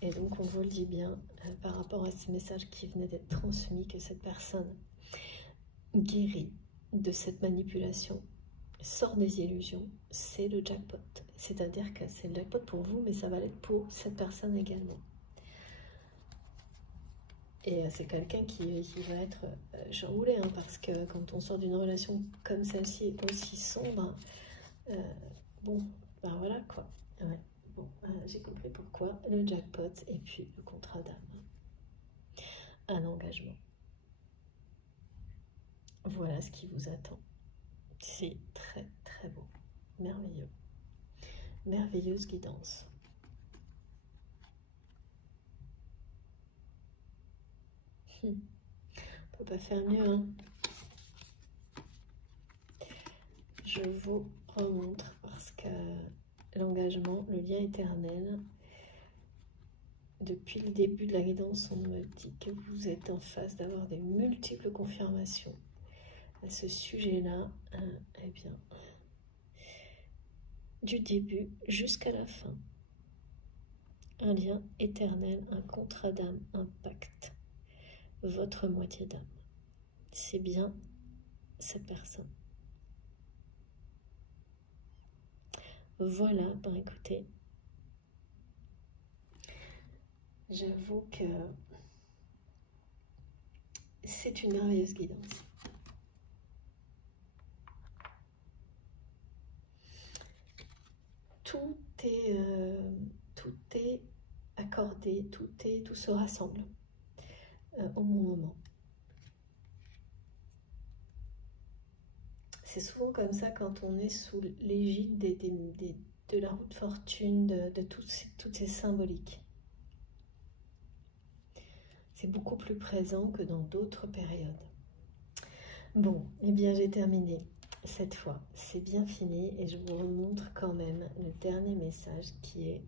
Et donc on vous le dit bien, par rapport à ce message qui venait d'être transmis, que cette personne guérit de cette manipulation, sort des illusions, c'est le jackpot. C'est-à-dire que c'est le jackpot pour vous, mais ça va l'être pour cette personne également. Et c'est quelqu'un qui va être chamboulé, hein, parce que quand on sort d'une relation comme celle-ci, aussi sombre, bon, ben voilà quoi. Ouais. Bon, j'ai compris pourquoi. Le jackpot et puis le contrat d'âme. Un engagement. Voilà ce qui vous attend. C'est très très beau. Merveilleux. Merveilleuse guidance. On peut pas faire mieux, hein. Je vous remontre parce que l'engagement, le lien éternel, depuis le début de la guidance, on me dit que vous êtes en phase d'avoir des multiples confirmations à ce sujet-là. Eh bien, du début jusqu'à la fin, un lien éternel, un contrat d'âme, un pacte, votre moitié d'âme. C'est bien cette personne. Voilà, ben écoutez, J'avoue que c'est une merveilleuse guidance. Tout est accordé, tout se rassemble au bon moment. C'est souvent comme ça quand on est sous l'égide de la roue de fortune, de toutes ces symboliques. C'est beaucoup plus présent que dans d'autres périodes. Bon, eh bien j'ai terminé cette fois. C'est bien fini et je vous remontre quand même le dernier message qui est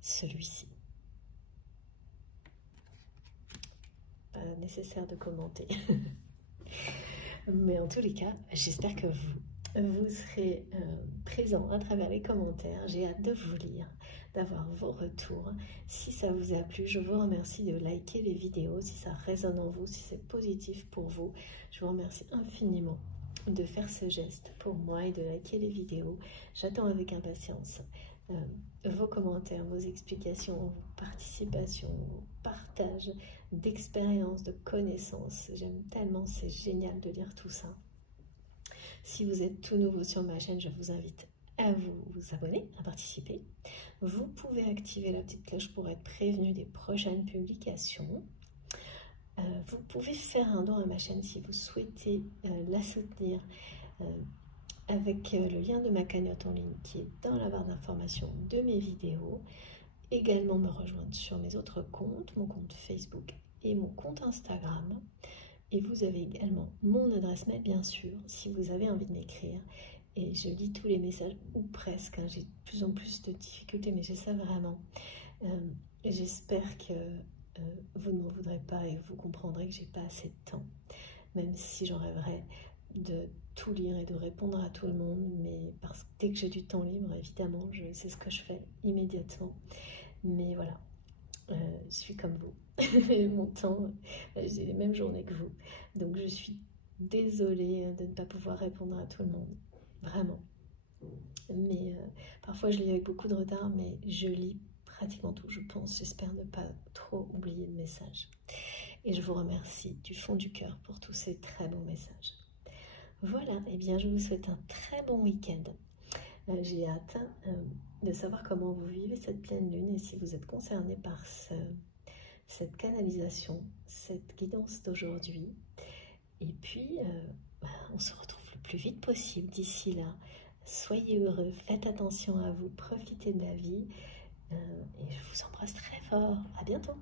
celui-ci. Pas nécessaire de commenter. Mais en tous les cas, j'espère que vous serez présents à travers les commentaires. J'ai hâte de vous lire, d'avoir vos retours. Si ça vous a plu, je vous remercie de liker les vidéos, si ça résonne en vous, si c'est positif pour vous. Je vous remercie infiniment de faire ce geste pour moi et de liker les vidéos. J'attends avec impatience vos commentaires, vos explications, vos participations, vos partages d'expériences, de connaissances. J'aime tellement, c'est génial de lire tout ça. Si vous êtes tout nouveau sur ma chaîne, je vous invite à vous abonner, à participer. Vous pouvez activer la petite cloche pour être prévenu des prochaines publications. Vous pouvez faire un don à ma chaîne si vous souhaitez la soutenir avec le lien de ma cagnotte en ligne qui est dans la barre d'information de mes vidéos. Également me rejoindre sur mes autres comptes, mon compte Facebook et mon compte Instagram. Et vous avez également mon adresse mail, bien sûr, si vous avez envie de m'écrire. Et je lis tous les messages, ou presque, hein. J'ai de plus en plus de difficultés, mais j'ai ça vraiment. J'espère que vous ne m'en voudrez pas et vous comprendrez que j'ai pas assez de temps, même si j'en rêverais de tout lire et de répondre à tout le monde, mais parce que dès que j'ai du temps libre, évidemment, c'est ce que je fais immédiatement. Mais voilà, je suis comme vous. Mon temps, j'ai les mêmes journées que vous. Donc je suis désolée de ne pas pouvoir répondre à tout le monde. Vraiment. Mais parfois je lis avec beaucoup de retard, mais je lis pratiquement tout, je pense. J'espère ne pas trop oublier le message. Et je vous remercie du fond du cœur pour tous ces très bons messages. Voilà, et bien je vous souhaite un très bon week-end. J'ai hâte de savoir comment vous vivez cette pleine lune et si vous êtes concerné par cette canalisation, cette guidance d'aujourd'hui. Et puis, on se retrouve le plus vite possible d'ici là. Soyez heureux, faites attention à vous, profitez de la vie. Et je vous embrasse très fort. À bientôt.